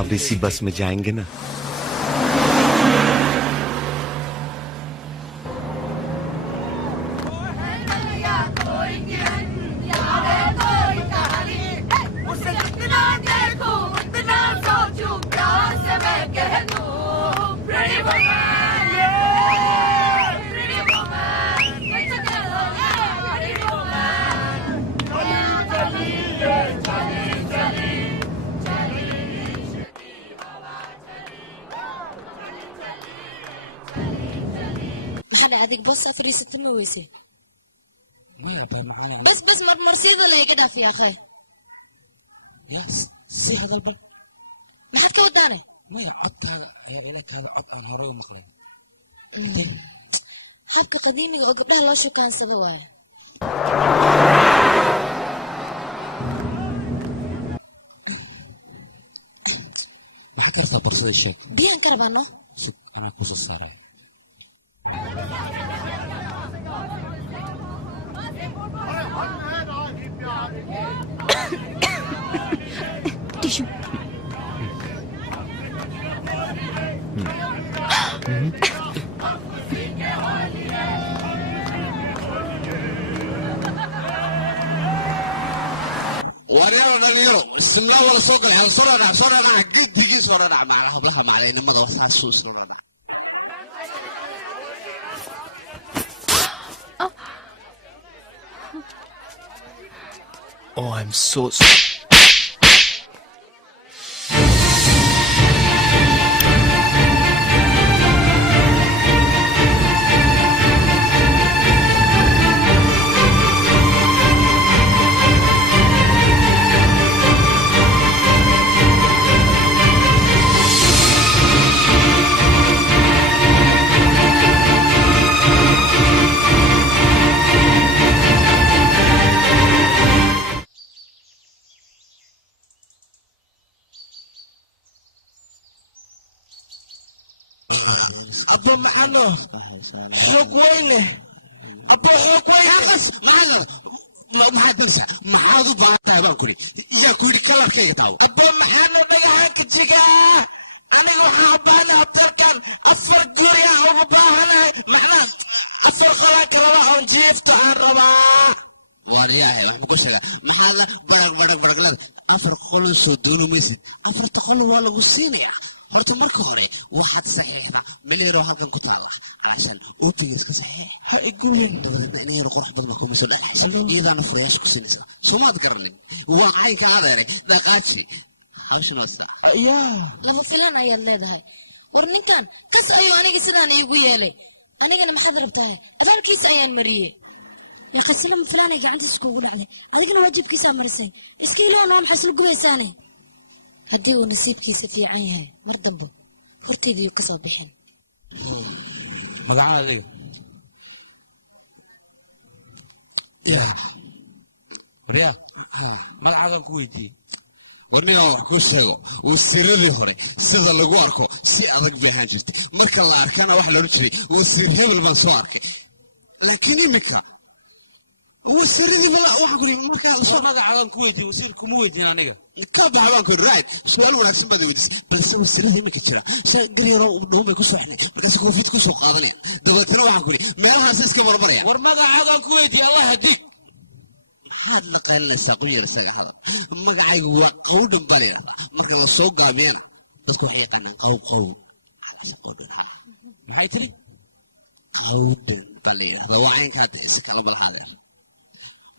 अब इसी बस में जाएंगे ना maxaa adig boos afriisata ma weyse maya bay macaani bas marsiida la iga dhaaf yaaqay yes si hadal bal maxaad ka wadaane maya codkaaga ayaa ila kaada cod aan horay u maqlay habka qadiimiga oo gabdhaha loo shukaansado waaye maxaa kartaa borsadii sheeg biyaan ka rabaano sug anaa kusoo saaraya tissue wariyada dhalinyaro istimlaa wala soo galay hal soo dhanac gidigii soo dhanac macna hablaha macnaynimada waxaas soo isla dhanac Oh, I'm so أبو معانو حق وينه أبو حق وينه قص ما درسه ما حاضر بعدها بانكوري يا كوري كلر كي تاو أبو معانو دقا كجيكا أنا وحابانا أبتلكن أفر قرية أو باهنا معنا أفر خلان كرلا أون جيفتو عن ربا وارياه wax ma ku sheega maxaa barag la afar qolon soo doono misid afar qol waa lagu siinayaa horta marka hore waxaad saxiixda miliro halkan ku taala alashan oobiga iska saxiix ha igulin dabadna inay yar qurux badan ku miso dhalaxay iyadana furayaash ku siinaysa Soomaad garanin waa caynka adeeray dhaqaaji hawshan wasa yaa laba filan ayaad leedahay war ninkan kas ayuu aniga sidaan iigu yeelay anigana maxaad rabtaa abaalkiisa ayaan mariyay يا أخي سلم فلانة قاعد تسكو ولا عليه هذيك نواجب كيسة مرسي إسكيلو نوم حسلو قبيساني هدي ونسيب كيسة في عينها مردنبو هرتي ديو كسو بحين مقعنا ذيك يا وريا مقعنا كويتي warniga wax ku sheego uu siradii hore sida lagu arko si adag baahan jirtay marka la arkana wax la oran jiray uu sir hebel baan soo arkay laakiin imika uu siradii bala waxaan ku leeyahay marka la soo magacaagan ku weydiin wasiirku ma weydiin aniga ka baxbaan ku right su'aal wanaagsan baad weydiisay balse uu siradii imika jira garyaro dhoom bay ku soo xnay markaas koofid ku soo qaadanayaan dabadeedna waxaan ku leeyahay meelahaas iska marmarayaan war magacaagan ku weydiin Allah hadig maxaad la qeelinaysaa qoyar isaga hadal magacaygu waa qowdhan baa la yidhahdaa marka la soo gaabiyana dadku waxay yaqaanaan qow calaasha qowdhan ha maxay tiri qowdhan baa la yidhahdaa waa caynkaa iska kala balhaadeer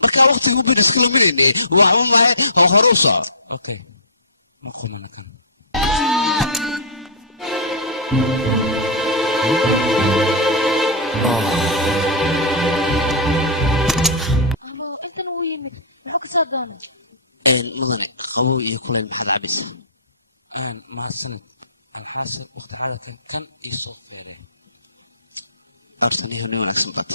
marka waqtigu bin iska luminaynay waxba maahe hore u soco okay ma qumana kan انت نويمك محوك صادونا مدني قبو يكون محد عبيس مع السند الحاصل وقت هذا كان يصوف فيره أرسني هني ونكسم بات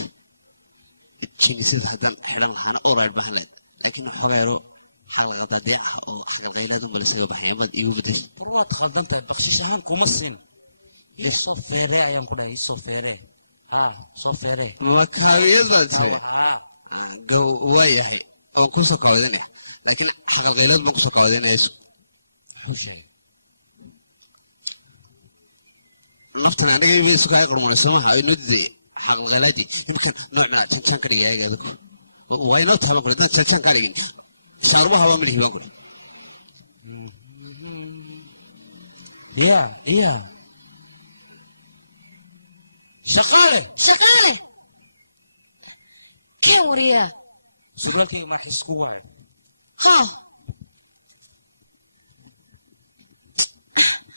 تشيني سيد هدان حلان لهانا أورايد بهان لكن حقيرو حق الغداديع أو حق الغيلادون بلسيقو بحيان باد إيو بدش بروات خلدانتا بخشيش هان كومسين يصوف فيره أيام كده يصوف فيره ها صوف فيره مكاويات باد ها جو وايهي أو كوسو كاودينيا لكن حق الغيلاد ما كوسو كاودينيا يسو حوشي نفتنا أنا جاي بيسو كاي قرمون السماحة إنه دي حق الغيلادي يمكن نوع من الشان كريجي يا جدكو واي نوت هم كله ده شان كريجي شاربه هوا مليه بانكله يا شغالة كم وريا سؤالك ما حس كواعي ها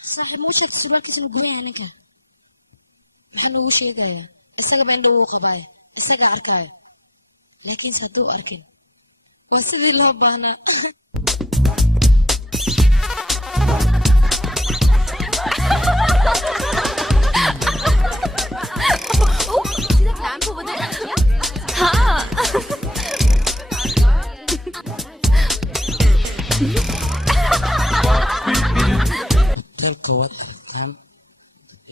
صاحب مو شكت سؤالك إنه قوي عنك محن هو شيء جاية السجا بين دو قباية السجا أركاية لكن صدق أركن وسيد الله بهنا hotelka waad aragtaan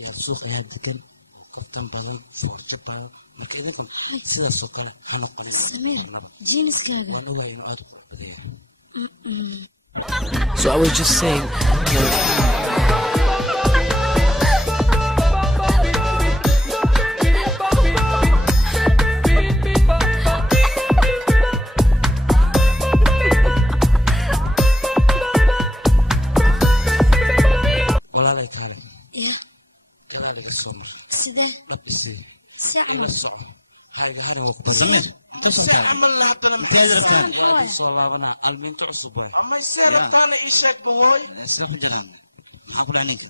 yaal suuq ayaa degan oo kaftan badan foorjo badan marka idinka sidaas oo kale ha noqonin Samir jeaniskaaga waan ogahay inuu aad u qurux badan yahay So I was just saying walaalay kaale ya gadaal iga soo mar sidee dhab isii saaca ila soco hayga harin waa ku bari Samir inta soo tahay amal la hadana maxay waa soo laabana almiinto cusub way ama seerabtaana ii sheeg bahooy sida ku jiraan maxaa ku dhacninka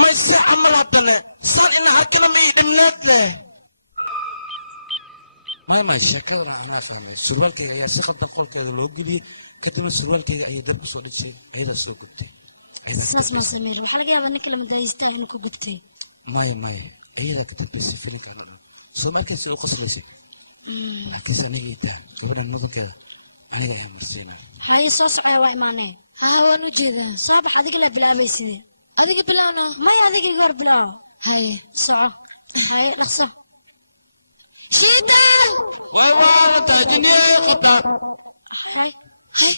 ma se amal hadana san ina arkana ma ii dhimnaad leh ما sheekadana anaa fahmay surwaalkayga ayaa si qaldan qolkeeda loo geliyay kadibna surwaalkayga ayay dab ku soo dhijay ayada soo gubtay saas ma Samir waxa laga yaabaa ninka lama daayistaa inuu ku gubtay maya ayada ka dambeysay filinkan oo dhan soo markaysa u qoslaysay laakiin sanigayda gabadhan mudankeeda aniga ayaa marsiinaa haye soo socaya waa imaanee ها وانو جيدا صباح هذيك اللي بلعبي سيدي adiga bilowno may adiga iga hor bilow hay soco hay dhaqso shiital way waa taajiniyay qabta hay hay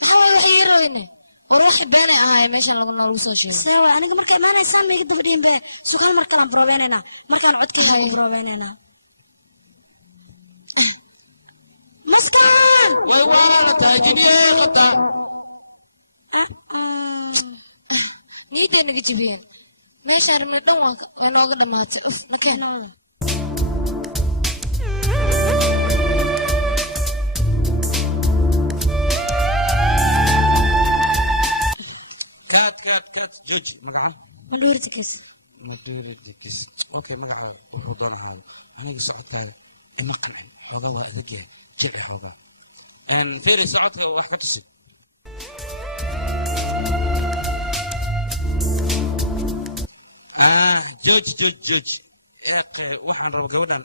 maxaa wax yeeroyne war wax beenay ahaay meeshan lagu nool soo sheegay sawa aniga marka imaanaysaan ma iga daba dhiinbe sukaan mar kale aan proveynayna markaan codkayga ku proveynayna maskaan way waa taajiniyay qabta niiday naga jibiyeen meeshaan rabnay dhan waa nooga dhamaatay uf nakeen كات جوجي مقعة مدوري تكس اوكي مقعة وحضون هذا انا صعد كذا اما قنعن حوغا وادقيه جلعي حوغا ان فيري صعد واحد كتسي جوج يا اخي waxaan rabo gabadhan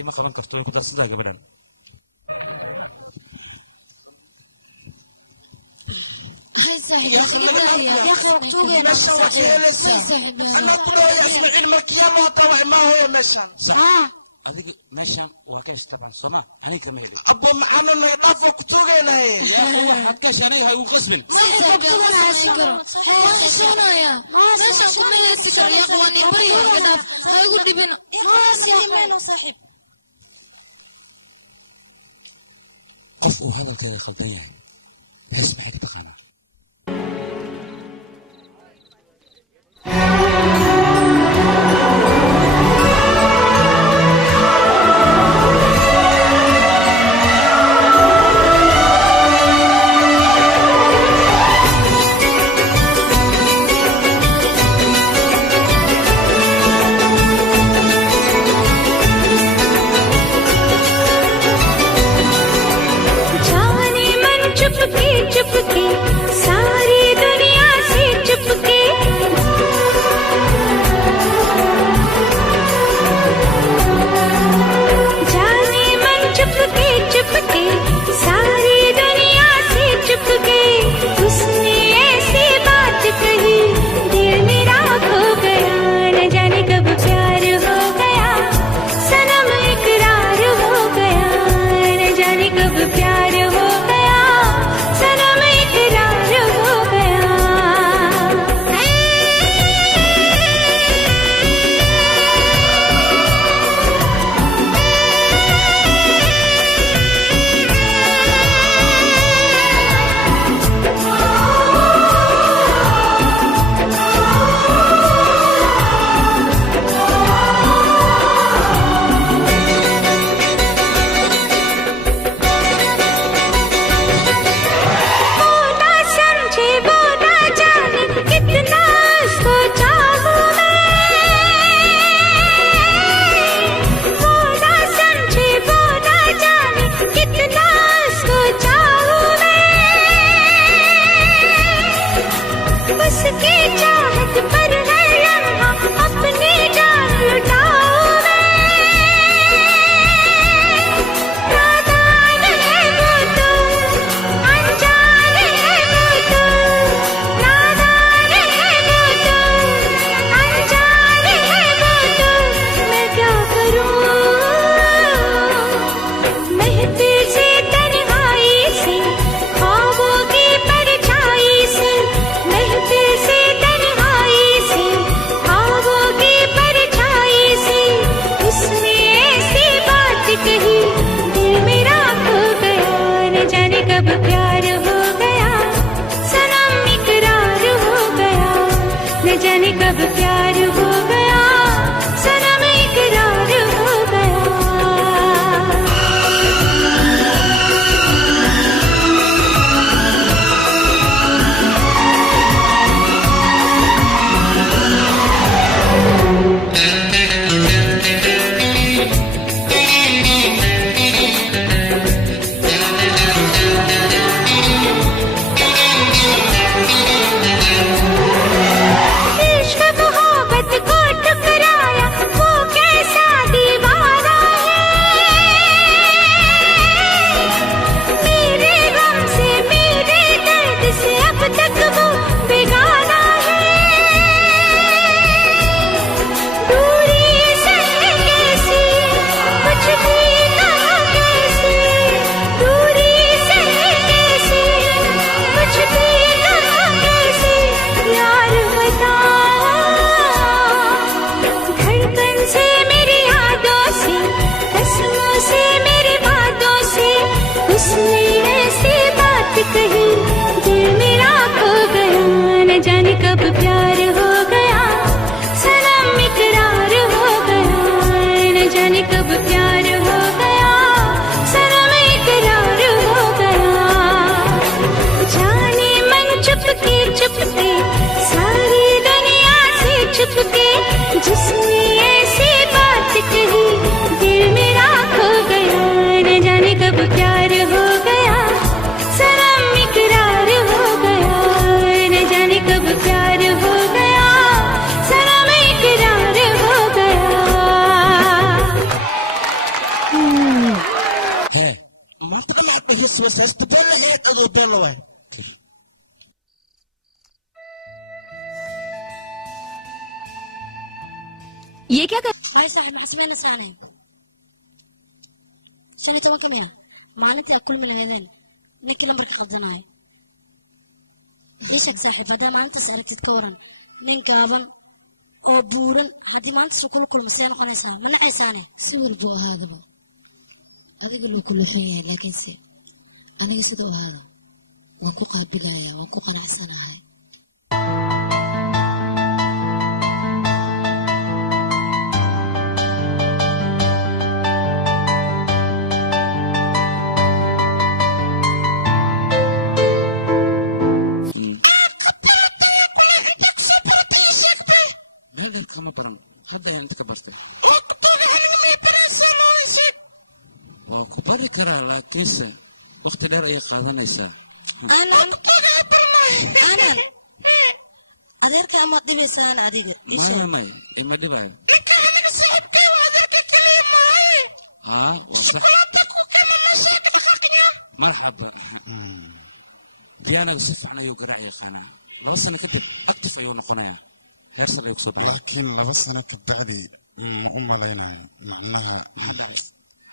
ima qaban karto way ku darsadaa gabadhan هاي صاحبي يا اخي يا اخي وقتوغي انا صاحبي انا كله يا اسماعيل مركيان لو طوع ما هو مشان صح adiga meeshan waa ka istaban soma aniga kama helin abo macana naga dhaaf waqtoogeena ya akhi waxaad ka shanay hay u qasbin ما صاحبي meeshan kuma heesi karo ya qwani bari naga dhaaf hay ugu dhibina meeno saaxiib qof uu hadalkeeda khaldan yahay hees maxay ka taqaanaa जाने मन चुपके Chupke dhegeysi wasa hasta beella eed adoo beella waay ये क्या कर हाय साहब maxsameen saane 15 kamiya maalintii akul milaheedeen ninkii lambarka qaldanaay iishak saaxiib hadaa maalintaas aragtid ka waran nin gaaban oo buuran haddii maalintaas uu kula kulmo see noqonaysaa ma nacaysaane si walbuu ahaadaba adiga luu ku luxun yahay laakiinse aniga siduu ahaado waan ku qaabilayaa waan ku qanacsanahay kama baran hadda ayaan inta ka bartay waa ku bari karaa laakiinse waqti dheer ayay qaadanaysaa anan adeerka ama dhibaysaan adiga maya ima dhibayo ninka aniga saaxiibkay waa adeerka kaliya maaye haa waa sax shukulaata ku kama mashaaka dhaqaaqnya marxaba pianoga si fiican ayuu garaac yaqaanaa 2 sano kadib active ayuu noqonayaa heer sare ku soo baxay laakiin 2 sano ka bacdi ma u malaynayo macnaha hadhay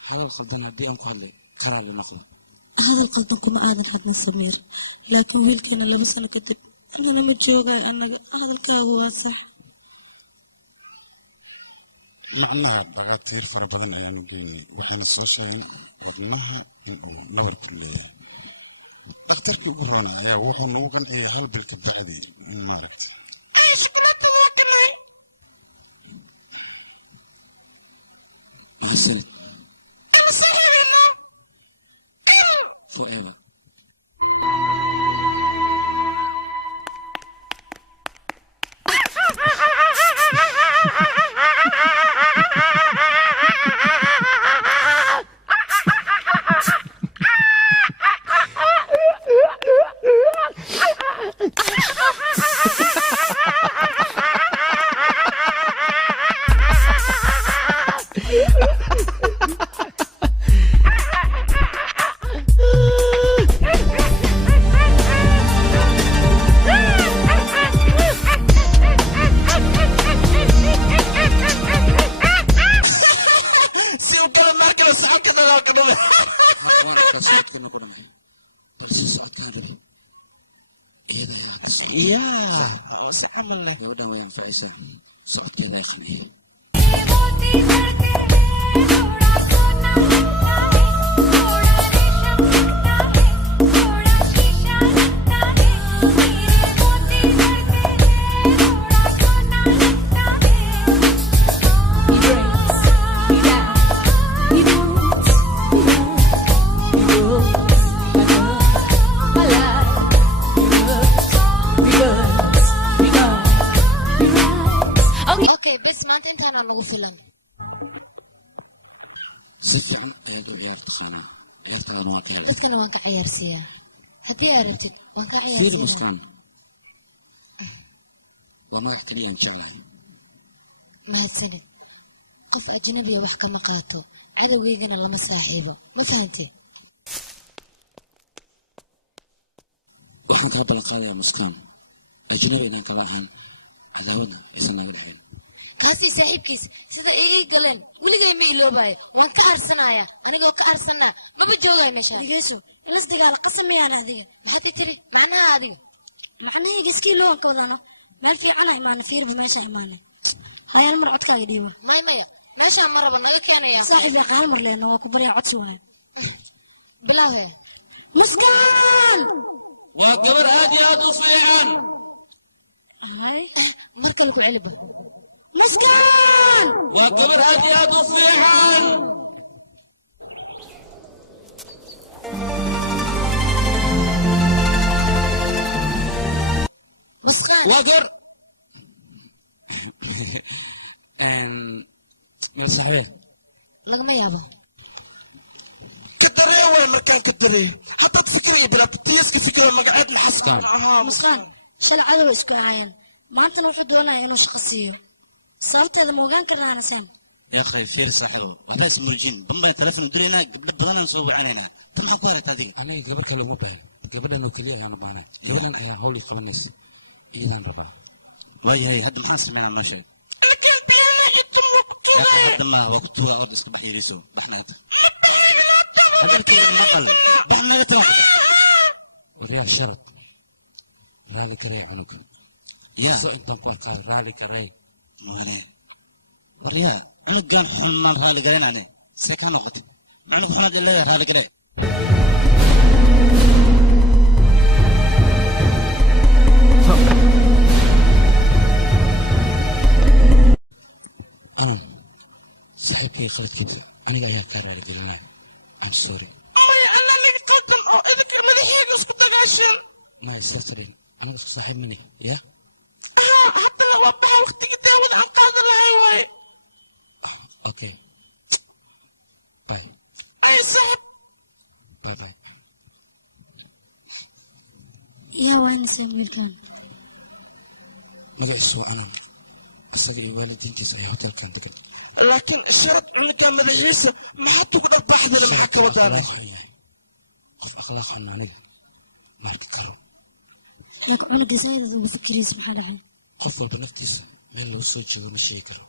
hadal qaldan hadii aan ku hadlay karaali noqdo hadal qaldan kuma aadan hadna samiir laakiin wiilkeena 2 sano kadib anana ma joogay anaga hadalkaagu waa sax macnaha dhaqaatiir fara badan ayaan u geynay waxayna soo sheegeen wadnaha in uu nabar ku leeyahay dhakhtarkii ugu roona ayaa wuxuu nagu qanciyay hal bil ka bacdi in maaragtay شوكولاتة وكناي mahadsanid أنا صاحبنا forever يا سعمل له gabadhan way anfacaysaa socodkeeda ay qaniye اوكي بس ما انت انا نوقف فيلم si fiican ayaad u ciyaar taqaanaa ciyaartaadana waa ka helay dadkana waan ka ciyaarsiiyaa haddii aad rabtid waan ka fiiri ciyaarsiiyaa muskaan waa magac kaliya aan jeclahay mahadsanid qof ajnabiya wax kama qaato cadowgeygana lama saaxiibo ma fahantay waxaan kaa ballan qaadayaa muskaan ajnabi inaan kala ahaan cadaawadna aysan naga dhexayn kaasi saaxiibkiis sida ii galeen weligay ma iloobayo waan ka arsanayaa anigoo ka arsanaa maba joogay meesha dhigeyso ilas dagaal qasamiyaan adiga maxaad tiri macnaha adiga macnaheega iskii loo ka wadano meel fiican ay imaan fiirba meesha imaanay hayaan mar codkaaga dhiiba maya meesha ma rabo naga keenaya saaxiib yaa qaal mar leena waa ku bariya codsi waay bilaawe muskaan waa gabar aad iyo aad u fiican hay marka lagu celiba muskaan waa gabar aad iyo aad u fiican muskaan waa gabar meel saaxiibe lagama yaabo كدري وين مكان كدري حطت فكري بلا تيسك فكرة مقعد نحسكان muskaan shalay cadow isku ahaayeen maantana wuxuu doonayaa inuu shaqo siiyo sababteeda ma ogaan karnaana sam يا أخي فير صاحبه وحنا اسمرجين بمبا تلفن درينا قبل بدنا نصوب عنينا تم حكوا هذا هذيك أنا قبل كلام مو باين قبل أنه كليه يعني معنا قبل أن أيها هولي قبلنيس إذا ربع وهي هي هاد محاسب من عم شيء أنا كان بيانا يتم وقتها هاد ما وقتها أرض اسك بحي ريسو بحنا هذا الكلام ما قال بحنا قتنا وريا شرط رالي كري عنك يا سو أنت نقول قال رالي كري مو هني وريا عنك كان حمال رالي كري عني سكان وقت معنك حنا دلله رالي كري أنا صاحبكي خلت كده أنا جاي أكرر لك I'm sorry ما أنا اللي قلتم أو إذا كان مدحيك اسكت دقاشن ما يسترين أنا قصة صاحب مني يا حتى لو وضحها وقت تجاوز عن قاضي الهاي أوكي باي أي صاحب باي باي يا وين سامويل كان magaciisu waa anan asaga iyo waalidiintiisa ayaa hotelkan degan laakiin sharad cunuga madaxiisa maxaad ugu dharbaxdana maxaa ka wadaanay qof akhlaaq xun aniga marki karo laakiin cunuga sayidad ugu fikiriis maxaa dhacay qof walba naftiisa meel loo soo joogo ma sheegi karo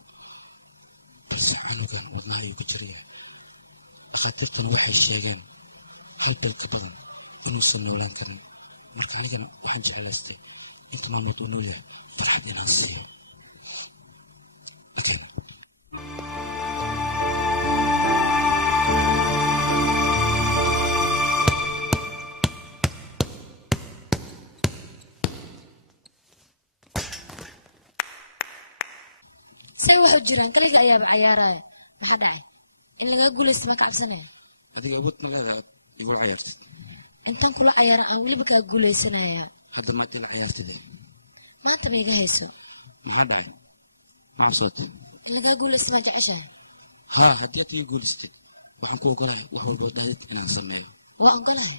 balse canugan wadnaha ayuu ku jirayaa dhakhaatiirtuna waxay sheegeen hal bil ka badan inuusan noolaan karin marka anigana waxaan jeclaystay inta maalmood uu nool yahay farxad inaan siiyo lakiin say waxu jiraan kaliga ayaaba cayaaraya maxaa dhacay in laga guulaysto ma ka cabsanaya adiga awood ma leedahay aad igula cayaartid intaan kula cayaara aan weliba kaa guulaysanaya hadda maad ila cayaartide maanta ma iga hayso maxaa dhacay ma cabsootay in lagaa guulaysto ma jeceshahay haa haddii aad iga guulaystid waxaan ku ogolahay wax walboo dhahdid inaan sameeyo waa ogolahay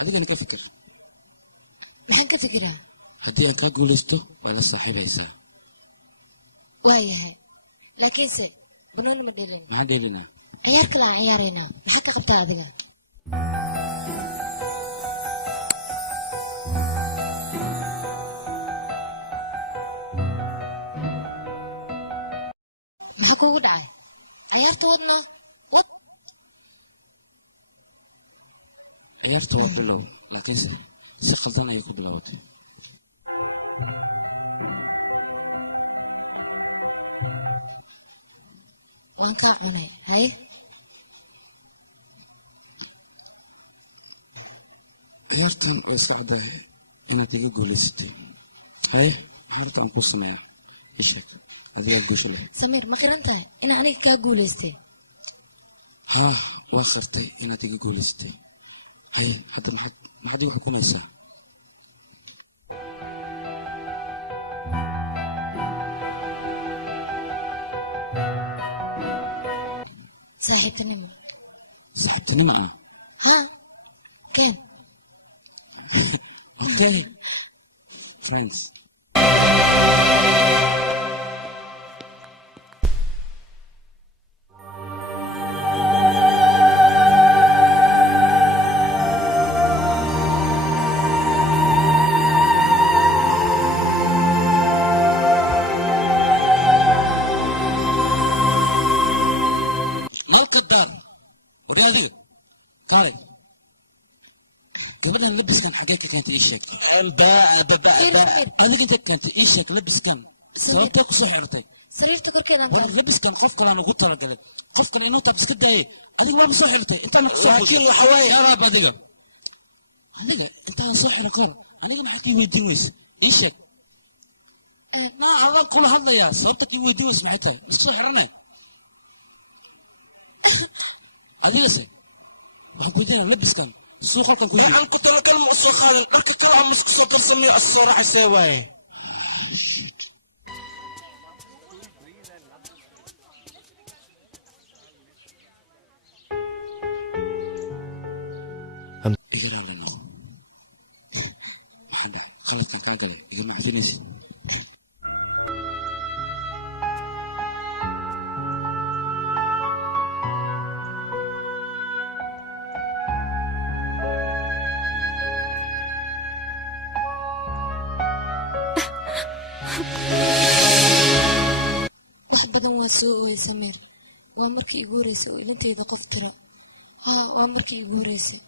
adigana ka fikir maxaan ka fikiraa haddii aan kaa guulaysto waa la saaxiibaysaa waayahay laakiinse banooni ma dhelin maxaan dheelinaa ciyaar kale aan ciyaaraynaa maxaa ka qabtaa adiga maxaa kuugu dhacay ciyaarta wadno wad ciyaarta waa bilow laakiinse si khaldan ayay ku bilowatay waan kaa cunay haye ciyaartan way iska caddahay inaad iga guulaysatay haye maxaa rabta aan kuu sameeyaa ii sheeg adigaa guusha leh samiir ma qiran tahay inaan aniga kaa guulaystay haa waa qirtay inaad iga guulaysatay haye hadda maxaad igu xukumaysaa saaxiibtinimo saaxiibtinimo ah haa keen okay friends nalka daar wari adiga kaalay gabadhan labiskan xagee ka keentay ii sheeg adiga inta keentay ii sheeg labiskan sababtee ku soo xirtay sariirta korkeedaan war labiskan qof kalaan ugu talagalay qof kale inuu taab iska daayay adiga waaba soo xirtay intaana ku soo laakiin waxa waaye sharaab adiga intaan soo xiran ka hor aniga maxaad ii weydiin weysa ii sheeg naa adaan kula hadlayaa sababtaad ii weydiin weysa maxay tahay miska soo xirane adigase waxaan ku weydiinaa labiskan suuq halkan ku yimi aan ku talagal ma soo qaadan dharka kale aan isku soo darsamiyo as soo raaxaysay waaye iga raali noqo maxaa dhacay khaladkan kaa galay igama cafinaysid wax badan waa soo ooyay Samiir waa markii igu horeysay oo ilanteyda qof tira waa markii igu horeysay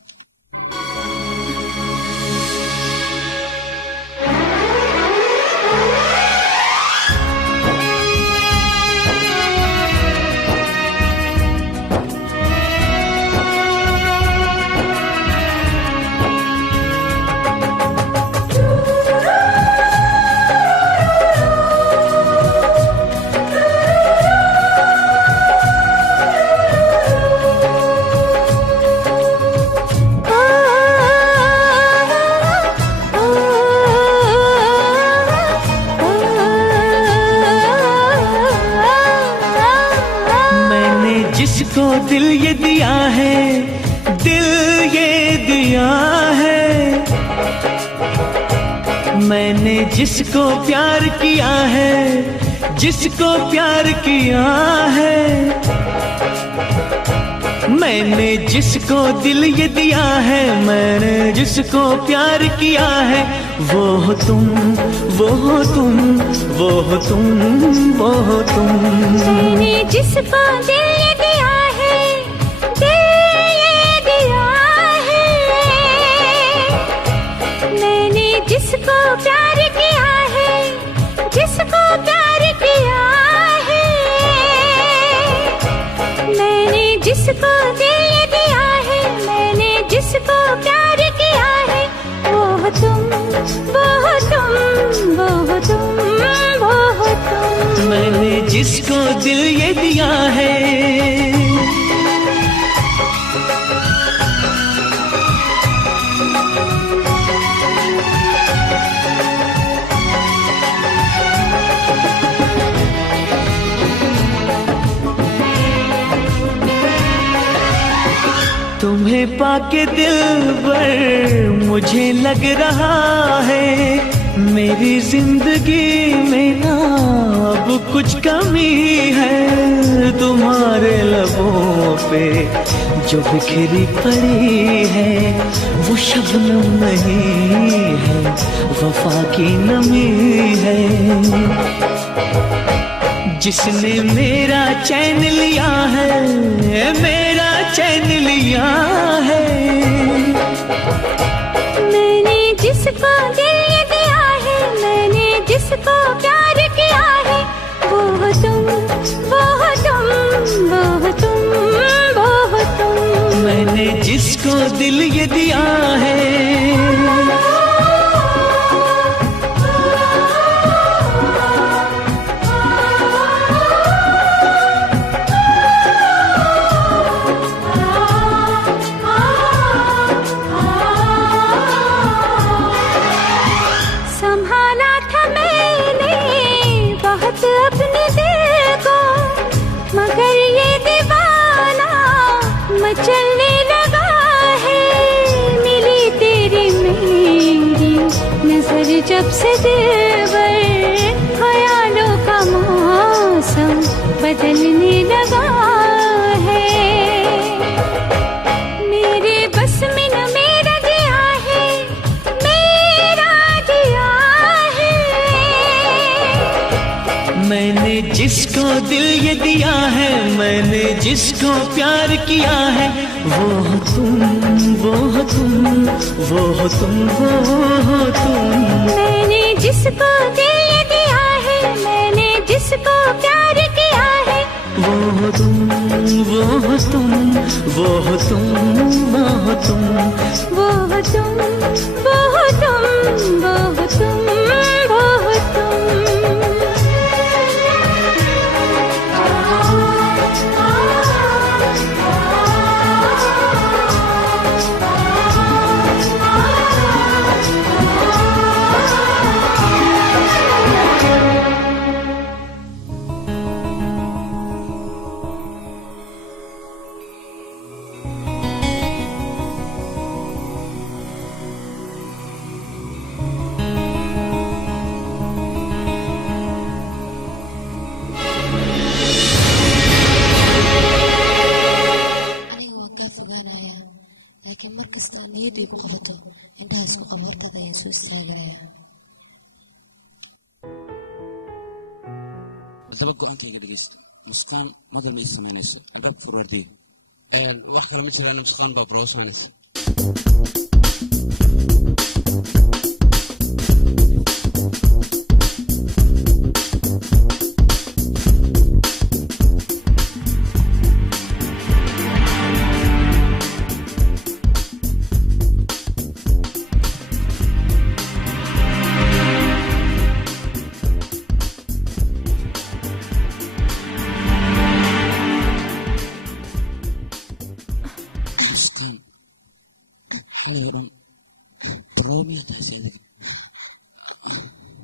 दिल ये दिया है दिल ये दिया है मैंने जिसको प्यार किया है जिसको प्यार किया है मैंने जिसको दिल ये दिया है मैंने जिसको प्यार किया है वो हो तुम वो हो तुम वो हो तुम वो हो तुम मैंने जिसको दिल ये दिया है दिल ये दिया है मैंने जिसको प्यार किया है जिसको प्यार किया है मैंने जिसको दिल ये दिया है मैंने जिसको प्यार किया है वो हो तुम वो हो तुम वो हो तुम वो हो तुम मैंने जिसको दिल ये दिया है तुम्हें पाके दिल पर मुझे लग रहा है मेरी जिंदगी में ना अब कुछ कमी है तुम्हारे लबों पे जो बिखरी पड़ी है वो शबनम नहीं है वफा की नमी है जिसने मेरा चैन लिया है मेरा चैन लिया है मैंने जिसको दिल ये दिया है मैंने जिसको प्यार किया है वो हो तुम वो हो तुम वो हो तुम वो हो तुम मैंने जिसको दिल ये दिया है चलने लगा है मिली तेरी मेरी नजर जब से दिलबर ख्यालों का मौसम बदलने लगा है मेरे बस में न मेरा दिया है मेरा दिया है मैंने जिसको दिल ये दिया है मैंने जिसको प्यार किया है वो हो तुम वो हो तुम वो हो तुम वो हो तुम मैंने जिसको दिल ये दिया है मैंने जिसको प्यार किया है वो हो तुम वो हो तुम वो हो तुम वो हो तुम वो हो तुम वो हो तुम वो हो तुम वो हो तुम fogaanaya laakiin markasta niyadii ku qabato indhaha isku qabo hortaada ayaan soo istaagayaa haddaba go-aankayga dhegaysta muskaan model ma ii samaynayso albaabka furwaardiye wax kale ma jiraan musqaan baa browsanaysa xalay oo dhan baroow miyaa tahay si adiga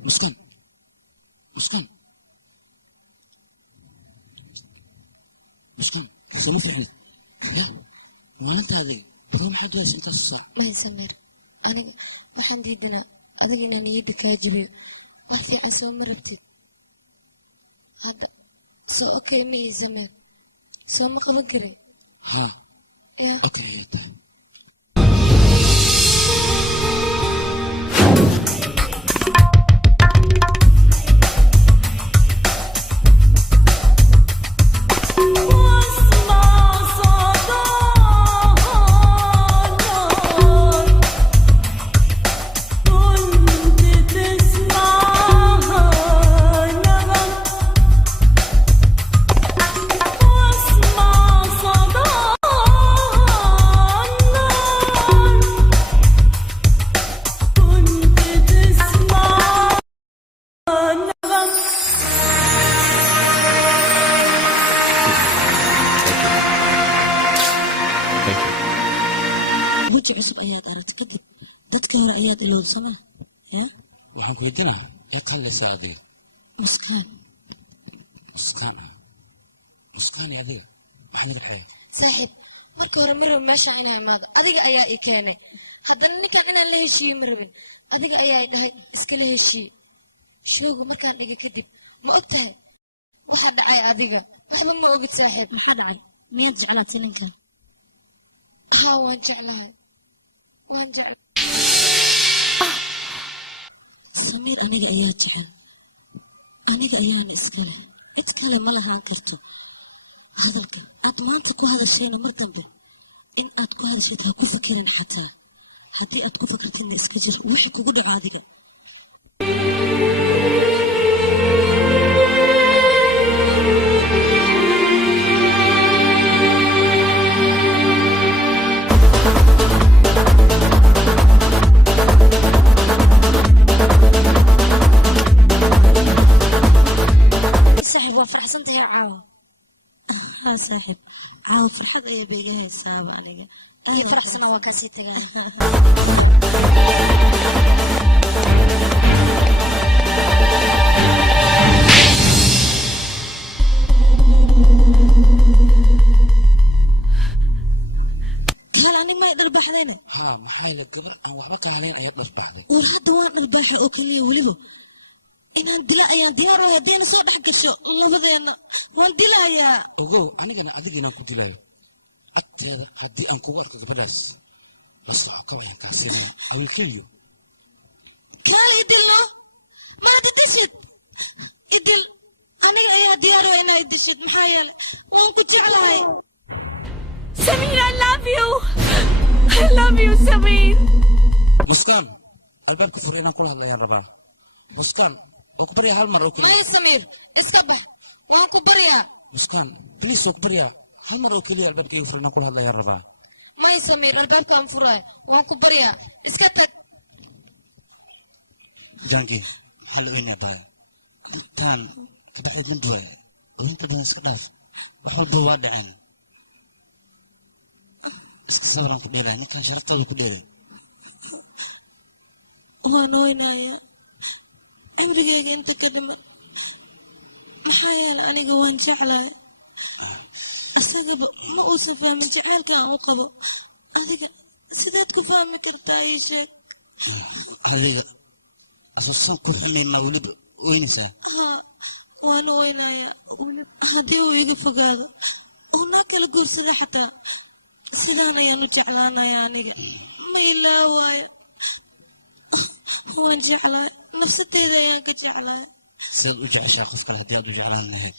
muskaan muskaan muskaan soo ma fiicnid ya maalinta adiga baroow maxaad u haysa intaas saac maya sameer aniga waxaan diidanaa adiga inaan niyadda kaa jibiyo wax fiican soo ma rabtid hadda soo okay ma ii sameer soo ma qaban kare ها يا اوكي هي طيب وجه عصب أياد أردت كذب دتك هر أياد إلود سما يا waxaan ku weydiinaa yaa ka hadlaysaa adiga مسكان muskaan iyo adiga maxaa naga dhexeeya saaxiib marka hore ma rabin meesha inaan imaado adiga ayaa ii keenay haddana ninkan inaan la heshiiyo ma rabin adiga ayaa i dhahay iskala heshiiye shooga markaan dhiga kadib ma og tahay waxa dhacay adiga waxba ma ogid saaxiib maxaa dhacay miyaad jeclaatay ninkan haa waan jeclahay waan jeclahay سمير أنا أياد جعل أنا أيان إسكاله إتكلم ما لها أنكرته هذا الك أدمان تكو هذا الشيء مردم به إن أتكو هذا الشيء تكو فكرين حتى هدي أتكو فكرت إني إسكجر وحكو قدو عادقة صاحب وفرح سنت هي عاو ها صاحب عاو فرحة أي بيجها حساب أنا يفرح سنة وكاسي تجاه هل أنا ما يقدر بحذينه ها محايل قبر أنا وحبك علينا أياد نربحذي ورهد وان الباحة أوكلي ولبو inaan dila ayaan diyaar u haddayna soo dhex gasho labadeena waan dilayaa ogow anigana adiga inaan ku dilayo agteeda haddii aan kugu arko gabadhaas la soco kab ayaan kaa siinaya I will kill you kaale idilno maad idishid idil aniga ayaa diyaar u inaa idishid maxaa yeelay waan ku jeclahay Samir, I love you. I love you, Samir. muskaan albaabka fur inaan kula hadlayaan rabaa muskaan وكبريا هالمرة ما يسمير اسكبح وان كبريا مسكان بليز وكبريا هالمرة وكليا الباب كي يفرنا كل هذا يا ربا ما يسمير الباب كان فراي وان كبريا اسكتك جانكي محل وين يا باي انتان كبعد ندوي وانت بدنا اسكلاف وحول بوادعين اسك صبران كديره اني كان شرفتو كديره وانوينايا عمرك أنت كلمة محايا أنا جوان جعله أساقب ما أوصف من جعل كان أوقبه هذيك سيداتك فاهم كرتايشك هذيك أساسا كل حمي ما ولب وينسى ها وأنا وينايا ولب هذي ويقف هذا هناك الجرس ده حتى سيدانا يا نجعلانا يعني ما إلا وايا وان جعله نفس التيدا يا كجعله sidaad u jeceshaa qof kale haddii aad u jeclaan lahayd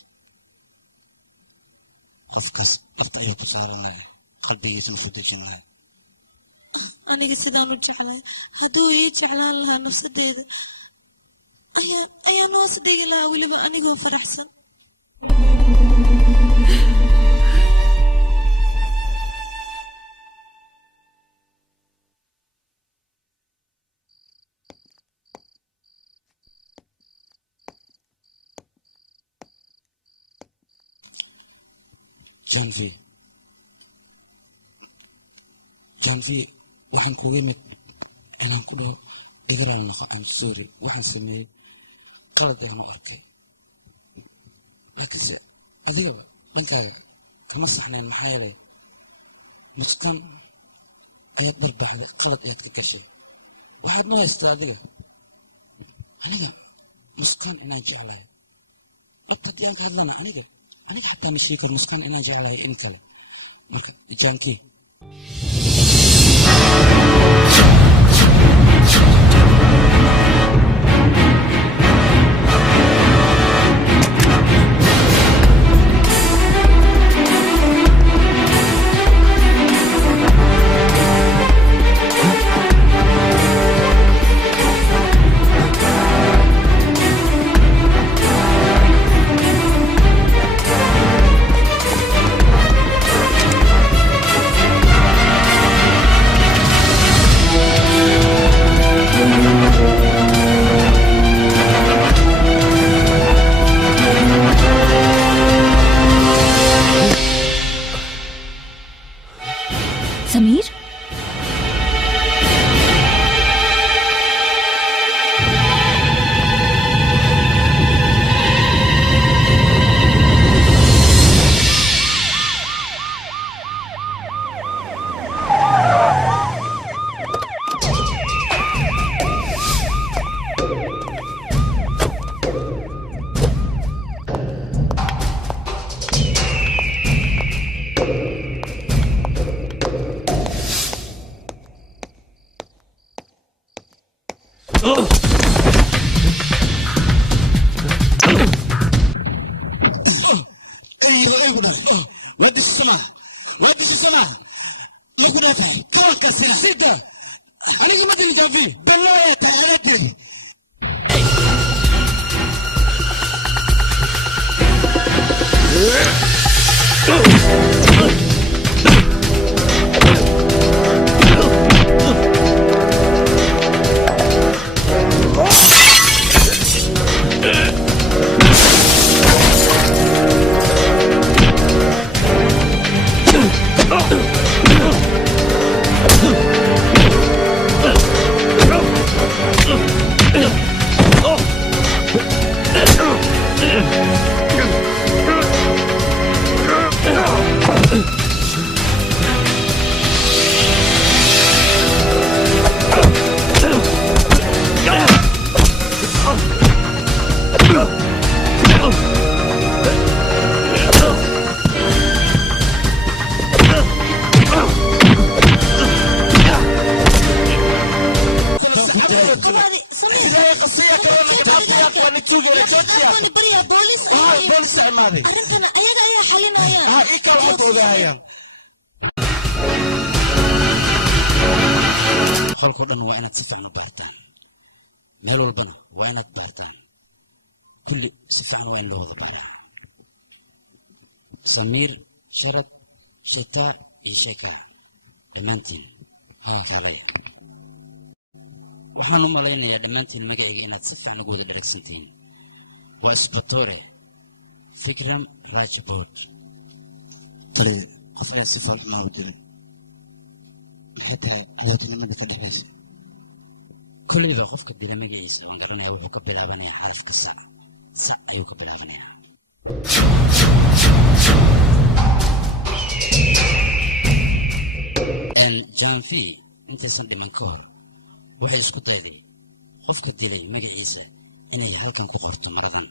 qofkaas dhabta ayuu ku saaran lahay qalbigiisana ku dejin lahay aniga sidaan u jeclahay hadduu ii jeclaan lahaa nafsadeeda ayaan hoos dhigi lahaa weliba anigoo faraxsan janvi waxaan kuga imid inaan ku dhaho igaraal noqo I'm sorry waxaan sameeyey qalad ayaan u arkay laakiinse adigaba dhankaaga kama saxnayn maxaa yeelay muskan ayaad dharbaaxday qalad ayaad ka gashay waxaad noo haystaa aniga muskan inaan jeclahay dhabta haddii aan ka hadlana aniga xataa ma sheegi karo muskan inaan jeclahay in kale marka janki Sameer وادش السماء ما كنا فاهم كون كسنا سيدا أنا كم أدري جافي بالله يا تاي أنا أدري بداية قصية كونا كتابتي وأنا توجي لجوجيا أنا بريا بوليس بوليس عمادي أرنتنا أيها حلنا يا إيكا وحبوغا هيا qolko dhan waa inaad si fiican u baartaan meel walbana waa inaad baartaan kulli si fiican waa in loo wada baaraa samiir sharad shitaa iyo sheeka dhammaantiin kaalaya waxaan u malaynayaa dhammaantiin magacayga inaad si fiican ugu wada dharagsantihiin waa isbatore fikram rajbood tali qof ayaa si faal xumaa u dilay maxay tahay cadowtinimada ka dhexaysa kolleyba qofka dila magaciisa waan garanayaa wuxuu ka bilaabanayaa xarafka sa ayuu ka bilaabanayaa janvi intaysan dhiman ka hor waxay isku dayday qofka dilay magaciisa inay halkan ku qorto maradan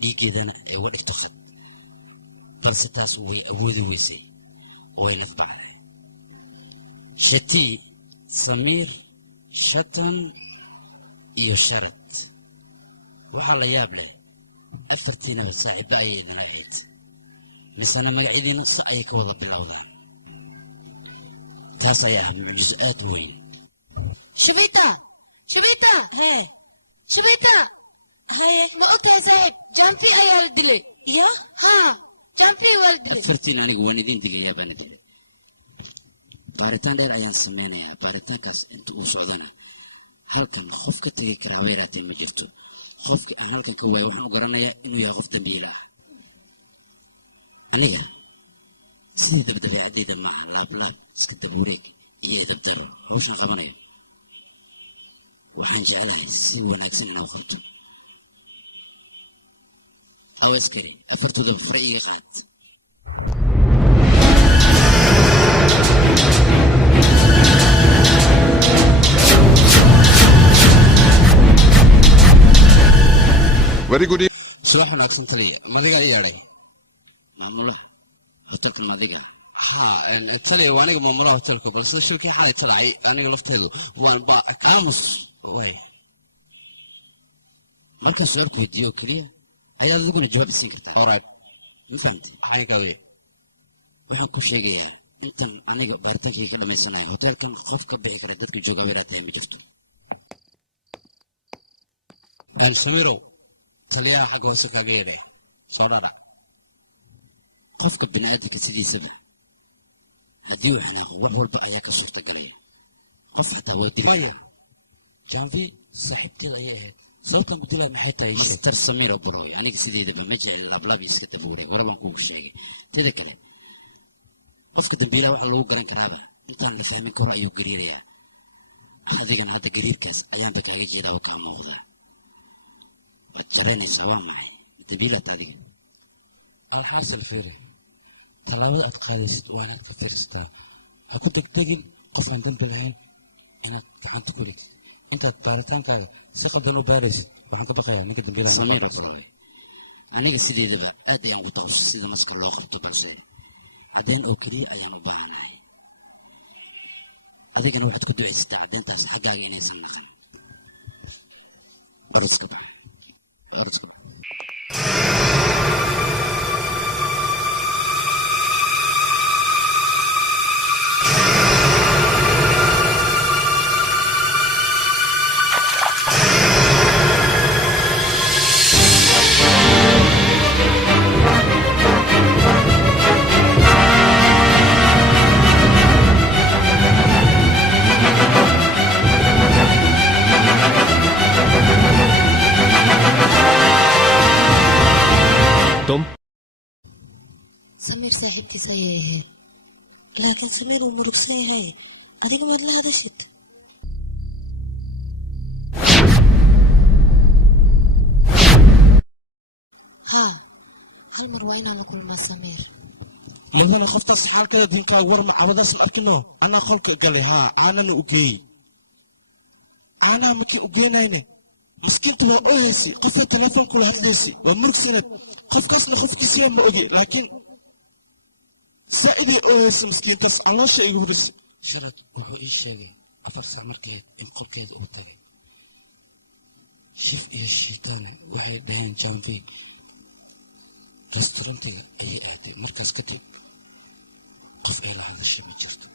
dhiiggeedana ay uga dhigto khad balse taas way awoodi weysay oo way nafbacday shatii samiir shatan iyo sharad waxaa la yaab leh afartiinaba saaxiibo ayay idinla ahayd misena magacyadiina si ayay ka wada bilowdaan taas ayaa ah mucjiso aad u weyn شبيتا شبيتا hee شبيتا haye ما ogtahay saaxiib jampi ayaa la dilay ya ha jampi waa la dilay afartiin anigu waan idin digayaa baan idin baaritaan dheer ayaan sameynayaa baaritaankaas inta uu socdana halkan qof ka tagay karaaba yaraatee ma jirto qofkii aan halkan ka waayay waxaan u garanayaa inuu yahay qof dambiile ah aniga sidii dabdabeecadayda maaha laablaab iska dabuureeg iyo edab daro hawshan qabanayo waxaan jeclahay si wanaagsan inaan u qabto aw askari afartoodaba fare iga qaad subax wanaagsan taliya madigaa i yeedhay maamulaha hotelkan madiga ha taliya waa aniga maamulaha hotelka balse shilkii xalay tadhacay aniga lafteedu waan ba aamus way markaan su-aal ku weydiiyo oo keliya ayaad adiguna jawaab isiin kartaa alright ma fahamtay xaynkaa wey waxaan ku sheegayaa intan aniga baaritaankayga ka dhammaysanayo hotelkan qof ka bixi kara dadka jooga weeraatahay ma jirto samirow taliyaha xagga hoose kaaga yeedhaya soo dhaadhac qofka bini'aadamka sidiisaba haddii uu xanaaqo wax walba ayaa ka suurtagalaya qof xataa waa dili maya janvi saaxiibteed ayay ahayd sababtan ku dilaa maxay tahay master samiro broy aniga sideedaba ma jecel laablaab iska dabuuray hore baan kuugu sheegay teeda kale qofka dambiilaha waxa lagu garan karaaba intaan la fahmin karo ayuu gariirayaa adigana hadda gariirkaas ayaanba kaaga jeedaa oo kaa muuqdaa waad jaraynaysaa waa maxay dambiilaad adiga alxaasil fiiri tallaabada aad qaadaysid waa inaad ka fiirsataa ha ku degdegin qof aan dembi lahayn inaad gacanta ku dhigtid intaad baaritaankaaga si qaldan u baaraysid waxaan ka baqayaa ninka dambiilaha samiro broy aniga sideedaba aad ayaan ugu taqasus sida maska loo qabto balse caddeyn oo keliya ayaan u baahanahay adigana waxaad ku ducaysataa caddeyntaas xaggaaga inaysan naqan orodska bax orodska bax سمير صاحبتي سيئة laakiin samiir wuu murugsan yahay adiga maad la hadashid ها هل مروينا لكل ما سمير mudana qoftaas xaalkeeda diinkaaga war ma cabadaasan arkino anaa qolka galay haa caanana u geeyey caanaha markii u geenayne maskiinta waa ohaysi qofay teleefoonkula hadlaysi waa murugsaneed qofkaasna qofkiisiyaa ma ogi laakiin zaa'iday ohaysa maskiintaas caloosha igu horreysay sharad wuxuu ii sheegay 4 saac markeed in qolkeeda uu tagay shif iyo shiitaane waxay dhaheen janvi restaurantiga ayay aaday markaas kadib qof ay la hadashay ma jirto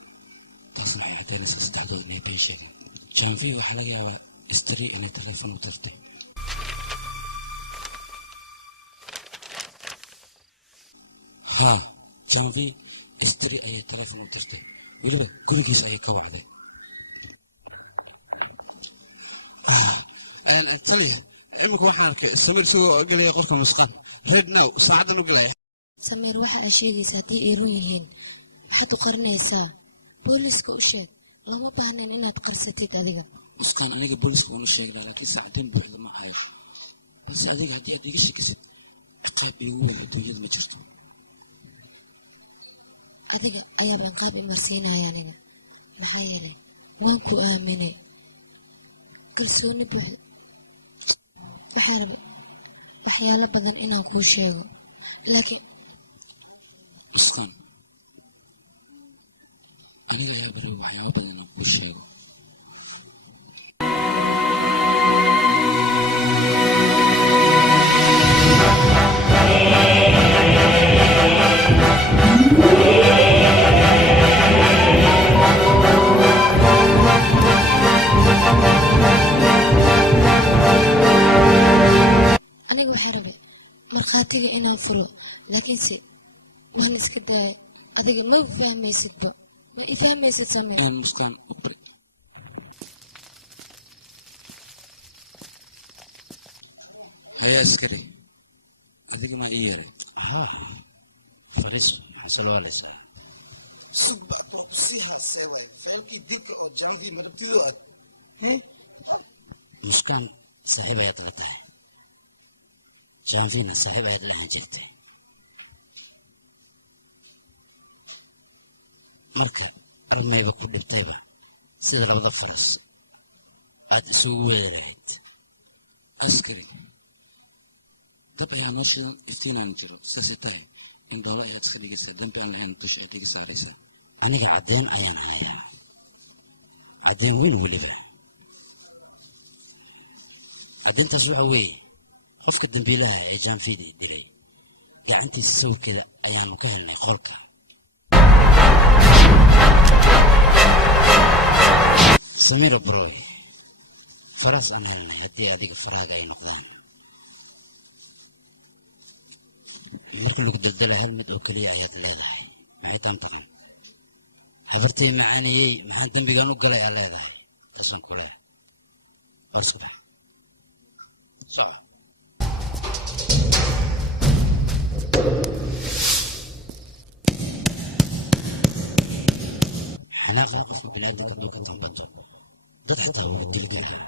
taasna waxay caddaynaysaa saddexdooda inay been sheegeen janvi waxaa laga yaabaa istari inay teleefon u dirtay haa janvi istari ayay teleefon u dirtay weliba gurigiis ayay ka wacday taliya iminka waxaan arkay samiir isagoo gelaya qolka musqaan red now saacadan u gelaya سمير waxa ay sheegaysaa haddii ay run yihiin maxaad u qarinaysaa booliiska u sheeg lama baahnayn inaad qarsatid adiga muskaan aniga booliiska waanu sheegi lahaa laakiin saacadeyn buuxda ma hayo balse adiga haddii aad iga shekisid ciqaab iigu weyn adduunyada ma jirto adiga ayaaba inqaab imarsiinaya aniga maxaa yeelay waan ku aaminay kalsooni buuxda waxaan rabay waxyaalo badan inaan kuu sheego laakiin muskaan aniga ayaa barabay waxyaabo badan inaan kuu sheego aniga waxaan rabay markhaatiga inaan furo laakiinse waan iska daayay adiga ma fahmaysidba ma i fahmaysid Samiir muskaan ukbari haya askari adiga ma ii yeeray fariis maxaa soo laalaysaa sug baad waa ku sii haasee waay feelkii dilka oo jaanfii marabtidu aad muskaan saaxiib ayaad la tahay jaanfiina saaxiib ayaad la ahaan jirtay marka armayba ku dhibtayba sida labada faras aad isugu wada lahayd askari dab ayaa noo shidan iftiinaan jiro sidaasay tahay in dhoolo ayaad iska dhigaysaa dambi aan lahayn dusha ayaad iga saaraysaa aniga caddeyn ayaan hayaa caddeyn weyn weliba caddeyntaas waxa weeye qofka dambiilaha ee jaanfiida dilay gacantiisa sawirkeeda ayaanu ka helnay qolka Samiir Broy faras aan helnay haddii adiga faraaga ay noqdaan marka lagu daldalay hal mid oo keliya ayaad leedahay maxay taam taqan habartay macaaniyey maxaan dambigan u galay aad leedahay taasaan ku leeyahay warska bax soco xanaaqa qofka biniaadanka hadduu ka tambato dad xitaa wuu dili karaa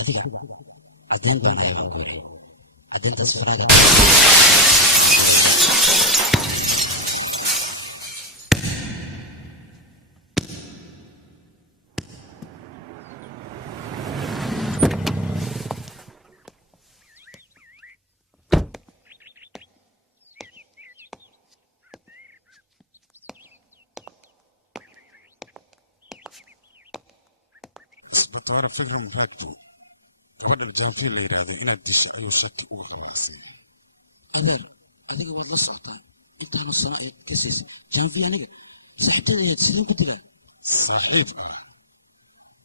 adiga caddeyn baan haya baan ku yidhi caddeyntaas faraaga aan ku leeyahay isbatoore fikram raajbu gabadha jaanfiil la yidhaahdo inaad disha ayuu shaki uga qabaasay adeer adiga waad la socotaa intaanu sano ayaad ka siisay jaanfiil aniga saaxiibteeda ayaad sideen ku dilaa saaxiib ah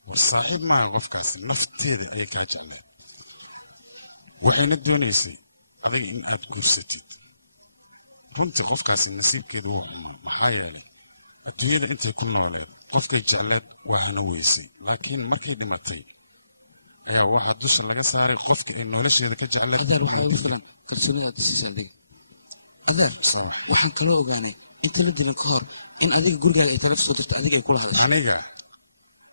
war saaxiib maaha qofkaasi nafteeda ayay kaa jecleed waxayna doonaysay adiga in aad guursatid runtii qofkaasi nasiibkeedu wuu xumaa maxaa yeelay adduunyada intay ku nooleed qofkay jecleed waa hana weysay laakiin markay dhimatay ayaa waxaa dusha laga saaray qofkii ay nolosheeda ka jecleed adeer waxaa ugu filan kalsoonida aad siisay adiga adeer waxaan kaloo ogaanay inta la dilin ka hor in adiga gurigaaga ay taleefon soo dirto adiga ay kula hadashay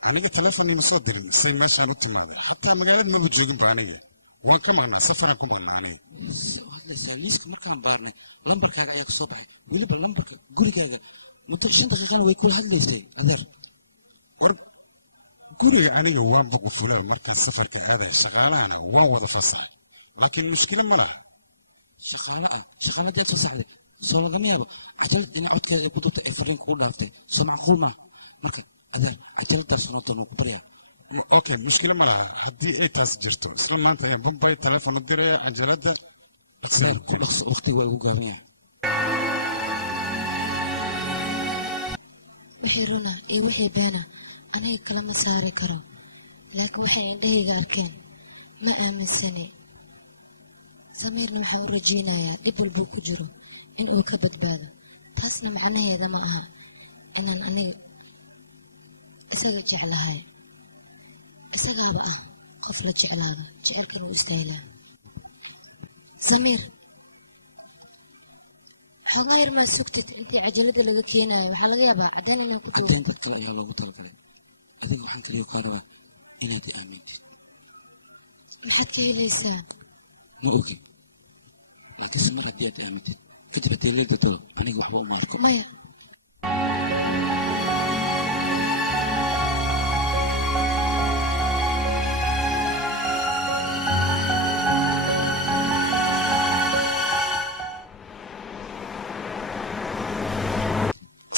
aniga taleefon ima soo dirin say meeshaan u timaaday xataa magaalada maba jooginba aniga waan ka maqnaa safaraan ku maqnaa aniga hadlaysaa liiska markaan baarnay lambarkaaga ayaa ka soo baxay weliba lambarka gurigaaga muddo 5 daqiiqana way kula hadlaysay adeer war guriga aniga waan boqo fulaa markaan safarka aaday shaqaalahana waan wada fasaxay laakiin mushkilo ma laha shaqaaladii aad fasaxday soo lagama yaabo cajalad inay codkeeda ay ku dubtay ay fariin kugu dhaaftay soo macquul maaha marka adeer cajaladaas noo doon ku baryaa okay mushkilo ma laha haddii ay taas jirto isla maanta ayaan bombay taleefon u diraya cajalada ku dhaqso waqtiga waa igu gaaban yahay wixii runa iyo wixii beena aniga kalama saari karo laakiin waxay indhahayga arkeen ma aaminsani Samiirna waxaa u rajaynayaa dhib walbuu ku jiro in uu ka badbaado taasna macnaheeda ma aha inaan aniga isaga jeclahay isagaaba ah qof la jeclaado jecelkan uu istaahilaa Samiir xogaa yar ma sugtid intii cajalada laga keenayo waxaa laga yaabaa caddeyn inay ku duubo caddeyn dad kale ayaa loogu talagalay adiga waxaan kaliya kaa rabaa inaad i aamintid maxaad ka helaysaa ma ogi laakiinse mar haddii aad i aamintid kadib haddii leel dadalo aniga waxba uma arko maya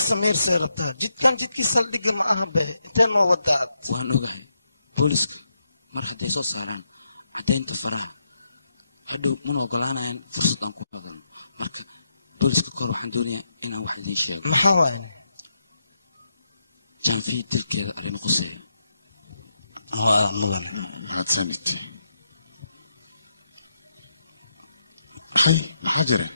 samiir see rabtaa jidkan jidkii saldhigga ma aha be intee noo wadaad waan ogahay booliska mar hadday soo saaraan caddaynta faraha hadhow mana ogolaanayaan fursad aan ku hadalno marka booliska kahor waxaan doonayaa inaan wax idiin sheego maxaa waayne jaanfii dilkeeda arrimo quseeya mudane mahadsanid maxay maxaa jira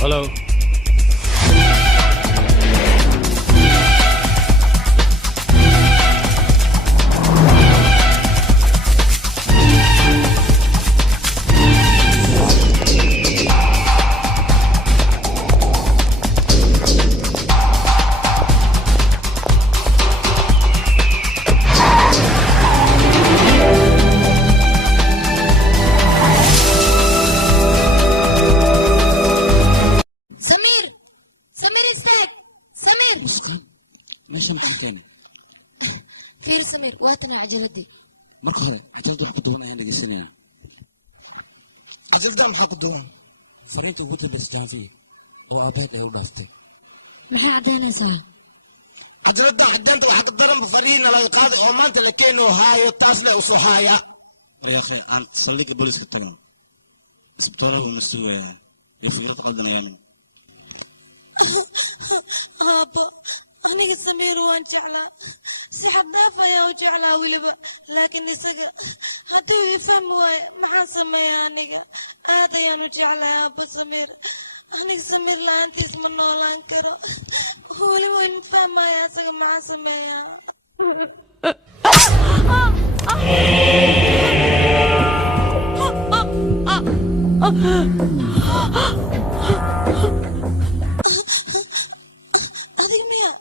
Hello. meesha maxaa keenay fiir Samir waatana cajaladii marka hore cajaladu wax ku duwan ayaan dhageysanaynaa cajalada maxaa ku duwan fariinta ugu dambaysa Janvi oo aabaheed ay u dhaaftay maxay cadeynaysaa cajalada cadeynta waxa ka daran fariina laga qaaday oo maanta la keeno haayo taas le u soo haaya waryaaqay aan saldhigga booliska tagno isbitaalada uu nasuuyaa iyo fikrad qaldanaya min Aba aniga Samir waan jeclaa si xad dhaaf ayaa u jeclaa wiliba laakiin isaga hadduu i fahmi waayo maxaan sameeyaa aniga aad ayaan u jeclaa Aba Samir aniga Samir la'aantiis ma noolaan karo weliba in fahmaya isaga maxaan sameeyaa adiga miya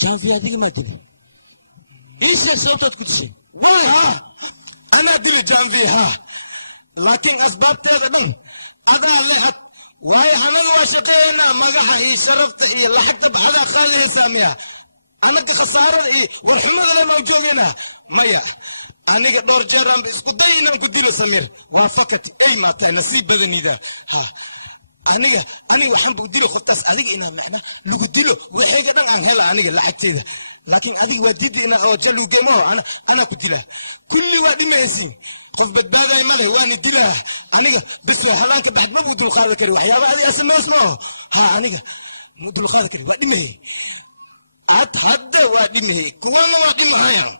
Janvi adiga ma dili إيش صوتك كتشي واي أنا دل جانفي ها لكن أسباب تهدن هذا لأت واي أنا واشقينا مجح إيه شرفت إيه لحقت بعدا خاله سامية أنا كخسارة إيه والحمد لله موجودين مايا أنا دور جرام بسكودينا كديلو سمير وافقت أي ما تنسيب بدني ذا ها أنا وحن بديلو خطاس أديك إنا معنا لو كديلو وحاجة دن عن هلا أنا لحقت ذا laakiin adiga waa diidi ina oo jalu geemo ana ku dila kulli waa dhimaysin qof badbaaday ma leh waan dilaa aniga bas halaanka bacd ma budul qaada kari waxyaaba adiga asmaysmo ha aniga mudul qaada kari waa dhimay hadda waa dhimay kuwana waa dhimahayaan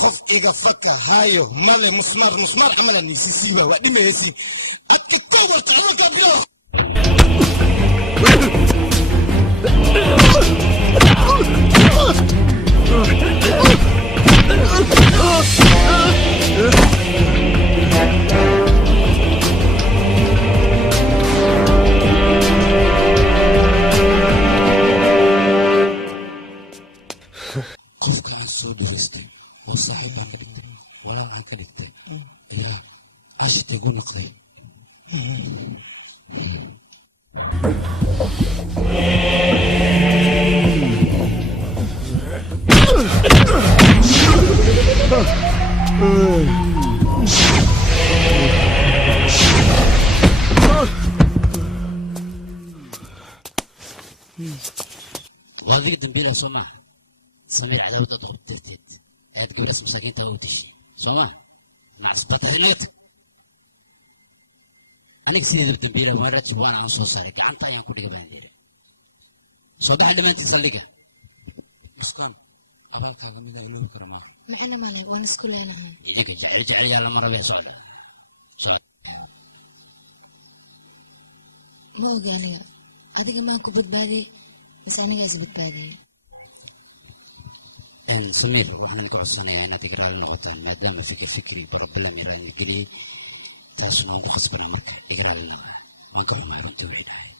qof iga faka hayo male musmar amalani sisiba waa dhimaysin adka ko warta adanka bilaw qofka aan soo dhawaystay oo saaxiib aan ka dhigtay walaal aan ka dhigtay ayaa ashitay gu noqday وهذيك الدنبيلة سوما سمير عداوة أضغط ترتيد أيات قبل اسم مساكين تاو تشي سوما نعصبتها نقطك أنا كسيدي بالدنبيلة وين راتب وأنا عن صوصاري قعنتا يان كل قبان ديري صباح لما أنت تصليقها مسكان أبالك قميدا يلوه كرما معنا مالي وانا سكولينا إذنك جعل يا مرة بيه صعدة صعد ما أوغي أنيقا أديك ما أنكو بدبادي بس أنيقا إسي بدبادي إن سمير وحنا نقعد السنة يعني تقرأ لنا غطان ما دام فكري برب الله ميران القلي تاسو نكو خصبنا مركا يقرأ لنا وانك حما يرونتي وحيد هاي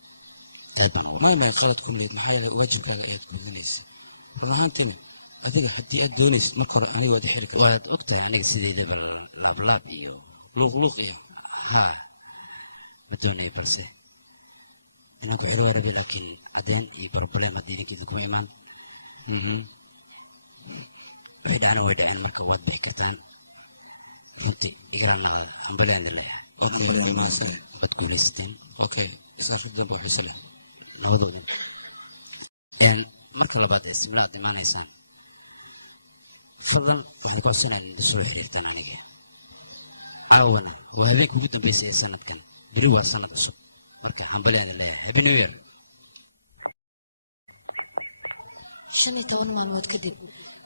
aad baan ugu ما qaladkum leed maxaa yeelay waajibkaaga ayaad gudanaysay run ahaantina adiga haddii aad doonaysid marka hore aniga waad xiri kartaa waad ogtahay aniga sideedaba laablaab iyo luuqluuq iyo ha ma doonayo balse inaan ku xiro warabi laakiin cadeen iyo problem haddii idinkiida kuma imaan waxay dhacana way dhaceen marka waad bixi kartaan runtii igraanaqada hambalyaan idin leeyahay waad guulaysateen okay isarki dambe waxay sale nabadoodin marka labaad ee simla aad imaanaysaan fadlan waxaan ku codsanayaa in soo xiriirtaan aniga caawana waa habeenkii ugu dambeysay ee sanadkan beri waa sanad cusub marka hambalyaan idin leeyahay happy new year 15 maalmood kadib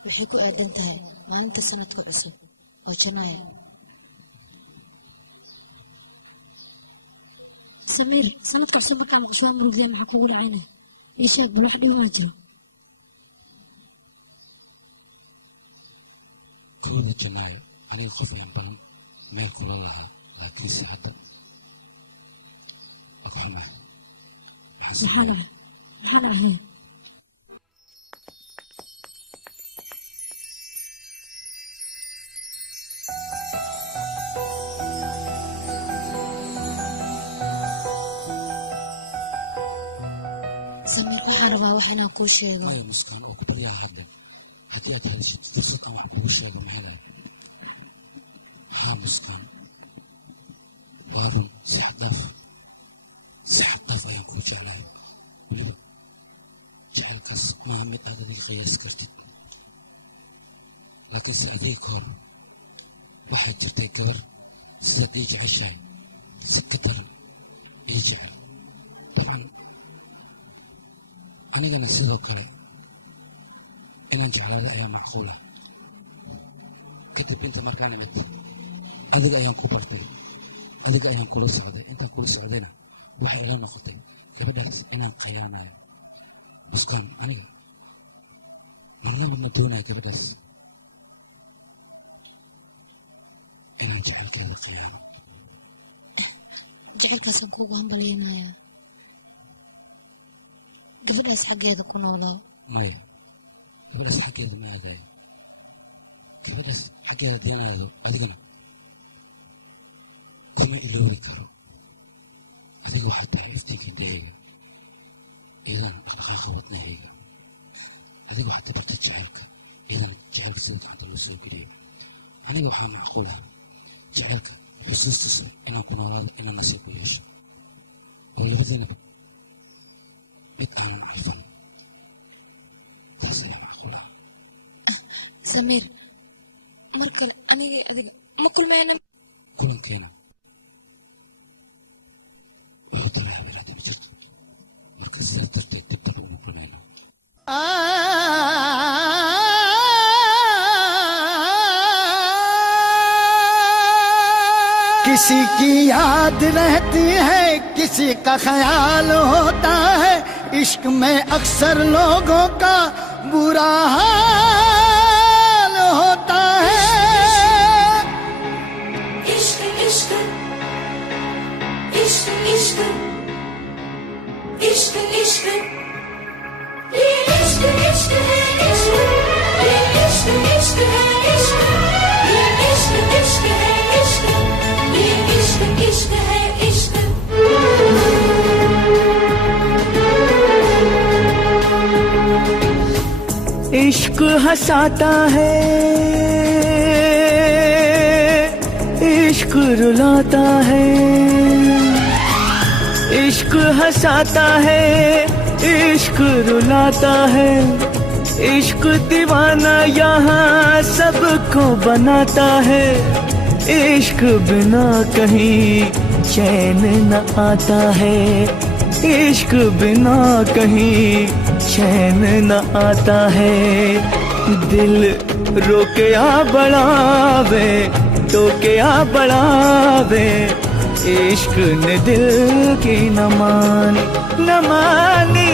waxay ku aadan tahay maalinta sanadka cusub oo Janaayo سمير سندك عصب مركا مقشوها مروق ذي محكو قول عينه يشاك بالواحد يوم أجره كودة جناية أنا الخوف ينبلم ميل كل الله لكن سعادة أكو حماه محالة هي سمير waxaan rabaa wax inaan kuu sheego maya muskaan oo ku baryaa hadleen haddii aad hadashid fursad aan wax kugu sheego ma helayo haa muskaan waa run si xad dhaaf ayaan kuu jeclahay weliba jecelkaas maaha mid aad adiga qiyaasi kartid laakiinse adiga ka hor waxaa jirtay gabar sidaad ii jeceshahay si ka daran ii jecel dabcan anigana sidoo kale inaan jeclaada ayaa macquul ah kadib inta markaan imid adiga ayaan ku bartay adiga ayaan kula socday intaan kula socdayna waxay ila noqotay gabadhaas inaan qayaanayo muskaan aniga marnaba ma doonayo gabadhaas inaan jecelkeeda qayaano jecelkaasaan kuugu hambalyaynayaa gabadhaas xaggeeda ku noolaa maya gabadhaas xaggeeda ma aadayo gabadhaas xaggeeda haddii aan aado adigana kuma iloobi karo adiga waxaad tahay iftiinka indhahayga iyadana dhaqdhaqaaqa wadnahayga adiga waxaad bartay jecelka iyadana jecelka sida gacanta loo soo geliyo aniga waxaa macquul ah jecelka xusuustiisa inaan ku noolaado inaan nasiib u yeesho oo labadiinaba mid aanan calfan taas ayaa macquul ah samiir mar kale aniga adiga ma kulmayna kulankeena wuxuu taray habeeraate ma jirto marka sidaas darteed dib dambe uma kulmayno किसी की याद रहती है किसी का ख्याल होता है इश्क में अक्सर लोगों का बुरा हाल होता है इश्क इश्क इश्क इश्क इश्क इश्क ये इश्क इश्क है इश्क ये इश्क इश्क है इश्क ये इश्क इश्क है इश्क ये इश्क इश्क है इश्क इश्क हंसाता है इश्क रुलाता है इश्क हंसाता है इश्क रुलाता है इश्क दीवाना यहाँ सबको बनाता है इश्क बिना कहीं चैन न आता है इश्क बिना कहीं चैन न आता है दिल रोके आ बढ़ावे टोके आ बढ़ावे इश्क ने दिल की न मानी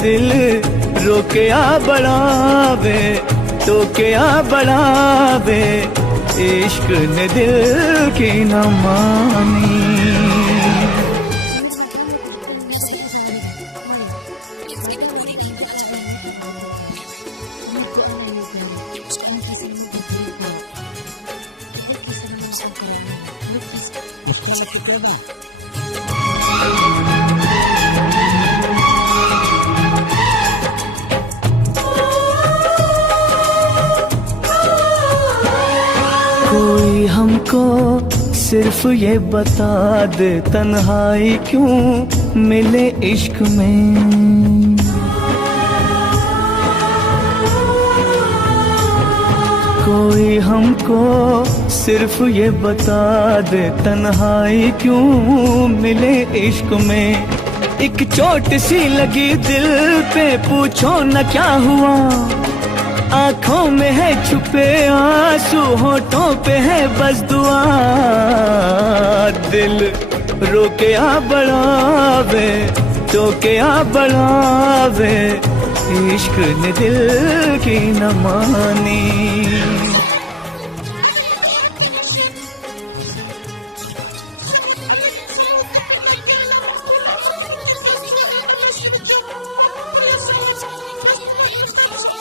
दिल रोके आ बढ़ावे टोके आ बढ़ावे इश्क ने दिल की न मानी سمير maadaama uu ku jeclan miyaad u baxaysaa adiga maya maadaama aniga aan jeclaha ayaan meeshaan ugu tagayaa samiir go'aan ayuu gaaray go'aankiisana ma burburin karo jecelkiisana ma noqon karo aniga murugtiisa mushkalatirkeeda कोई हमको सिर्फ ये बता दे तन्हाई क्यों मिले इश्क में कोई हमको सिर्फ ये बता दे तन्हाई क्यों मिले इश्क में एक चोट सी लगी दिल पे पूछो न क्या हुआ आँखों में है छुपे आंसू होठों पे है बस दुआ दिल रोके आ बढ़ावे टोके आ बढ़ावे इश्क ने दिल की न मानी ها صاحب طبعا صاحب أنا سمو الطبي نقلنا معقولة مركي أنت فاستوى إلى ماشي الجوب وكبر يا صاحب فاستوى إلى قابسة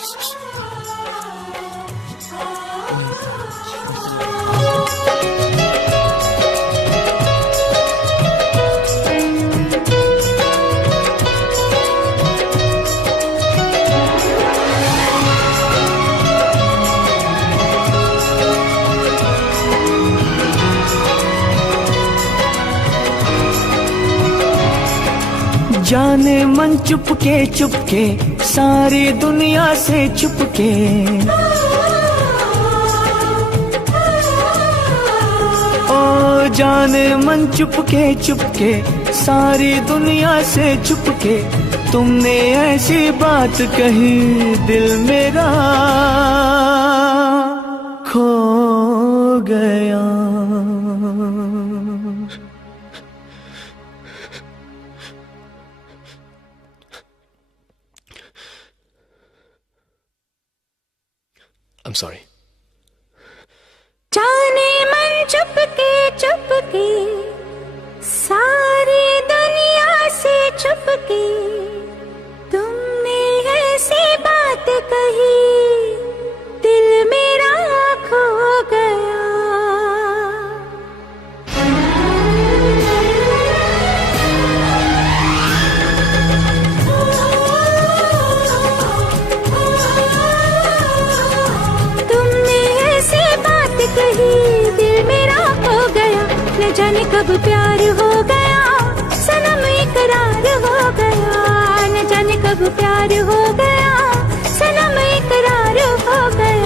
وين صاحب فاستوى الثقافة जाने मन चुपके चुपके सारी दुनिया से चुपके ओ जाने मन चुपके चुपके सारी दुनिया से चुपके तुमने ऐसी बात कही दिल मेरा खो गया I'm sorry. जाने मन चुपके चुपके सारी दुनिया से चुपके तुमने ऐसी बात कही दिल मेरा खो गया न जाने कब प्यार हो गया सनम इकरार हो गया न जाने कब प्यार हो गया सनम इकरार हो गया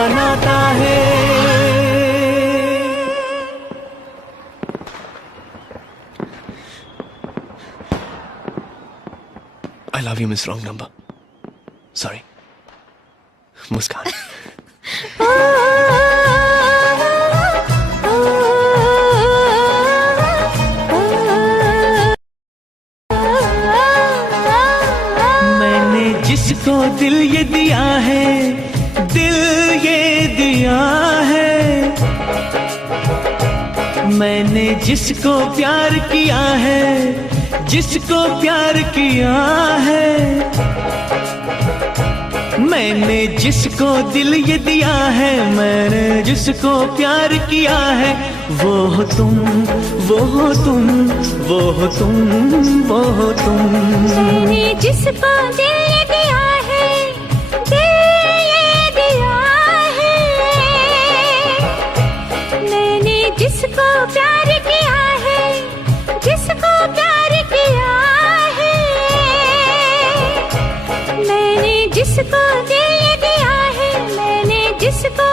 बनाता है। I love you miss wrong number. Sorry. मुस्कान। मैंने जिसको दिल ये दिया है, दिल ये दिया है, मैंने जिसको प्यार किया है, जिसको प्यार किया है, मैंने जिसको दिल ये दिया है, मैंने जिसको प्यार किया है, वो हो तुम, वो हो तुम, वो हो तुम, वो हो तुम। मैंने जिसको दिल ये दिया है, दिल ये दिया है, मैंने जिसको प्यार किया है, जिसको प्यार किया है, मैंने जिसको दिल ये दिया है, मैंने जिसको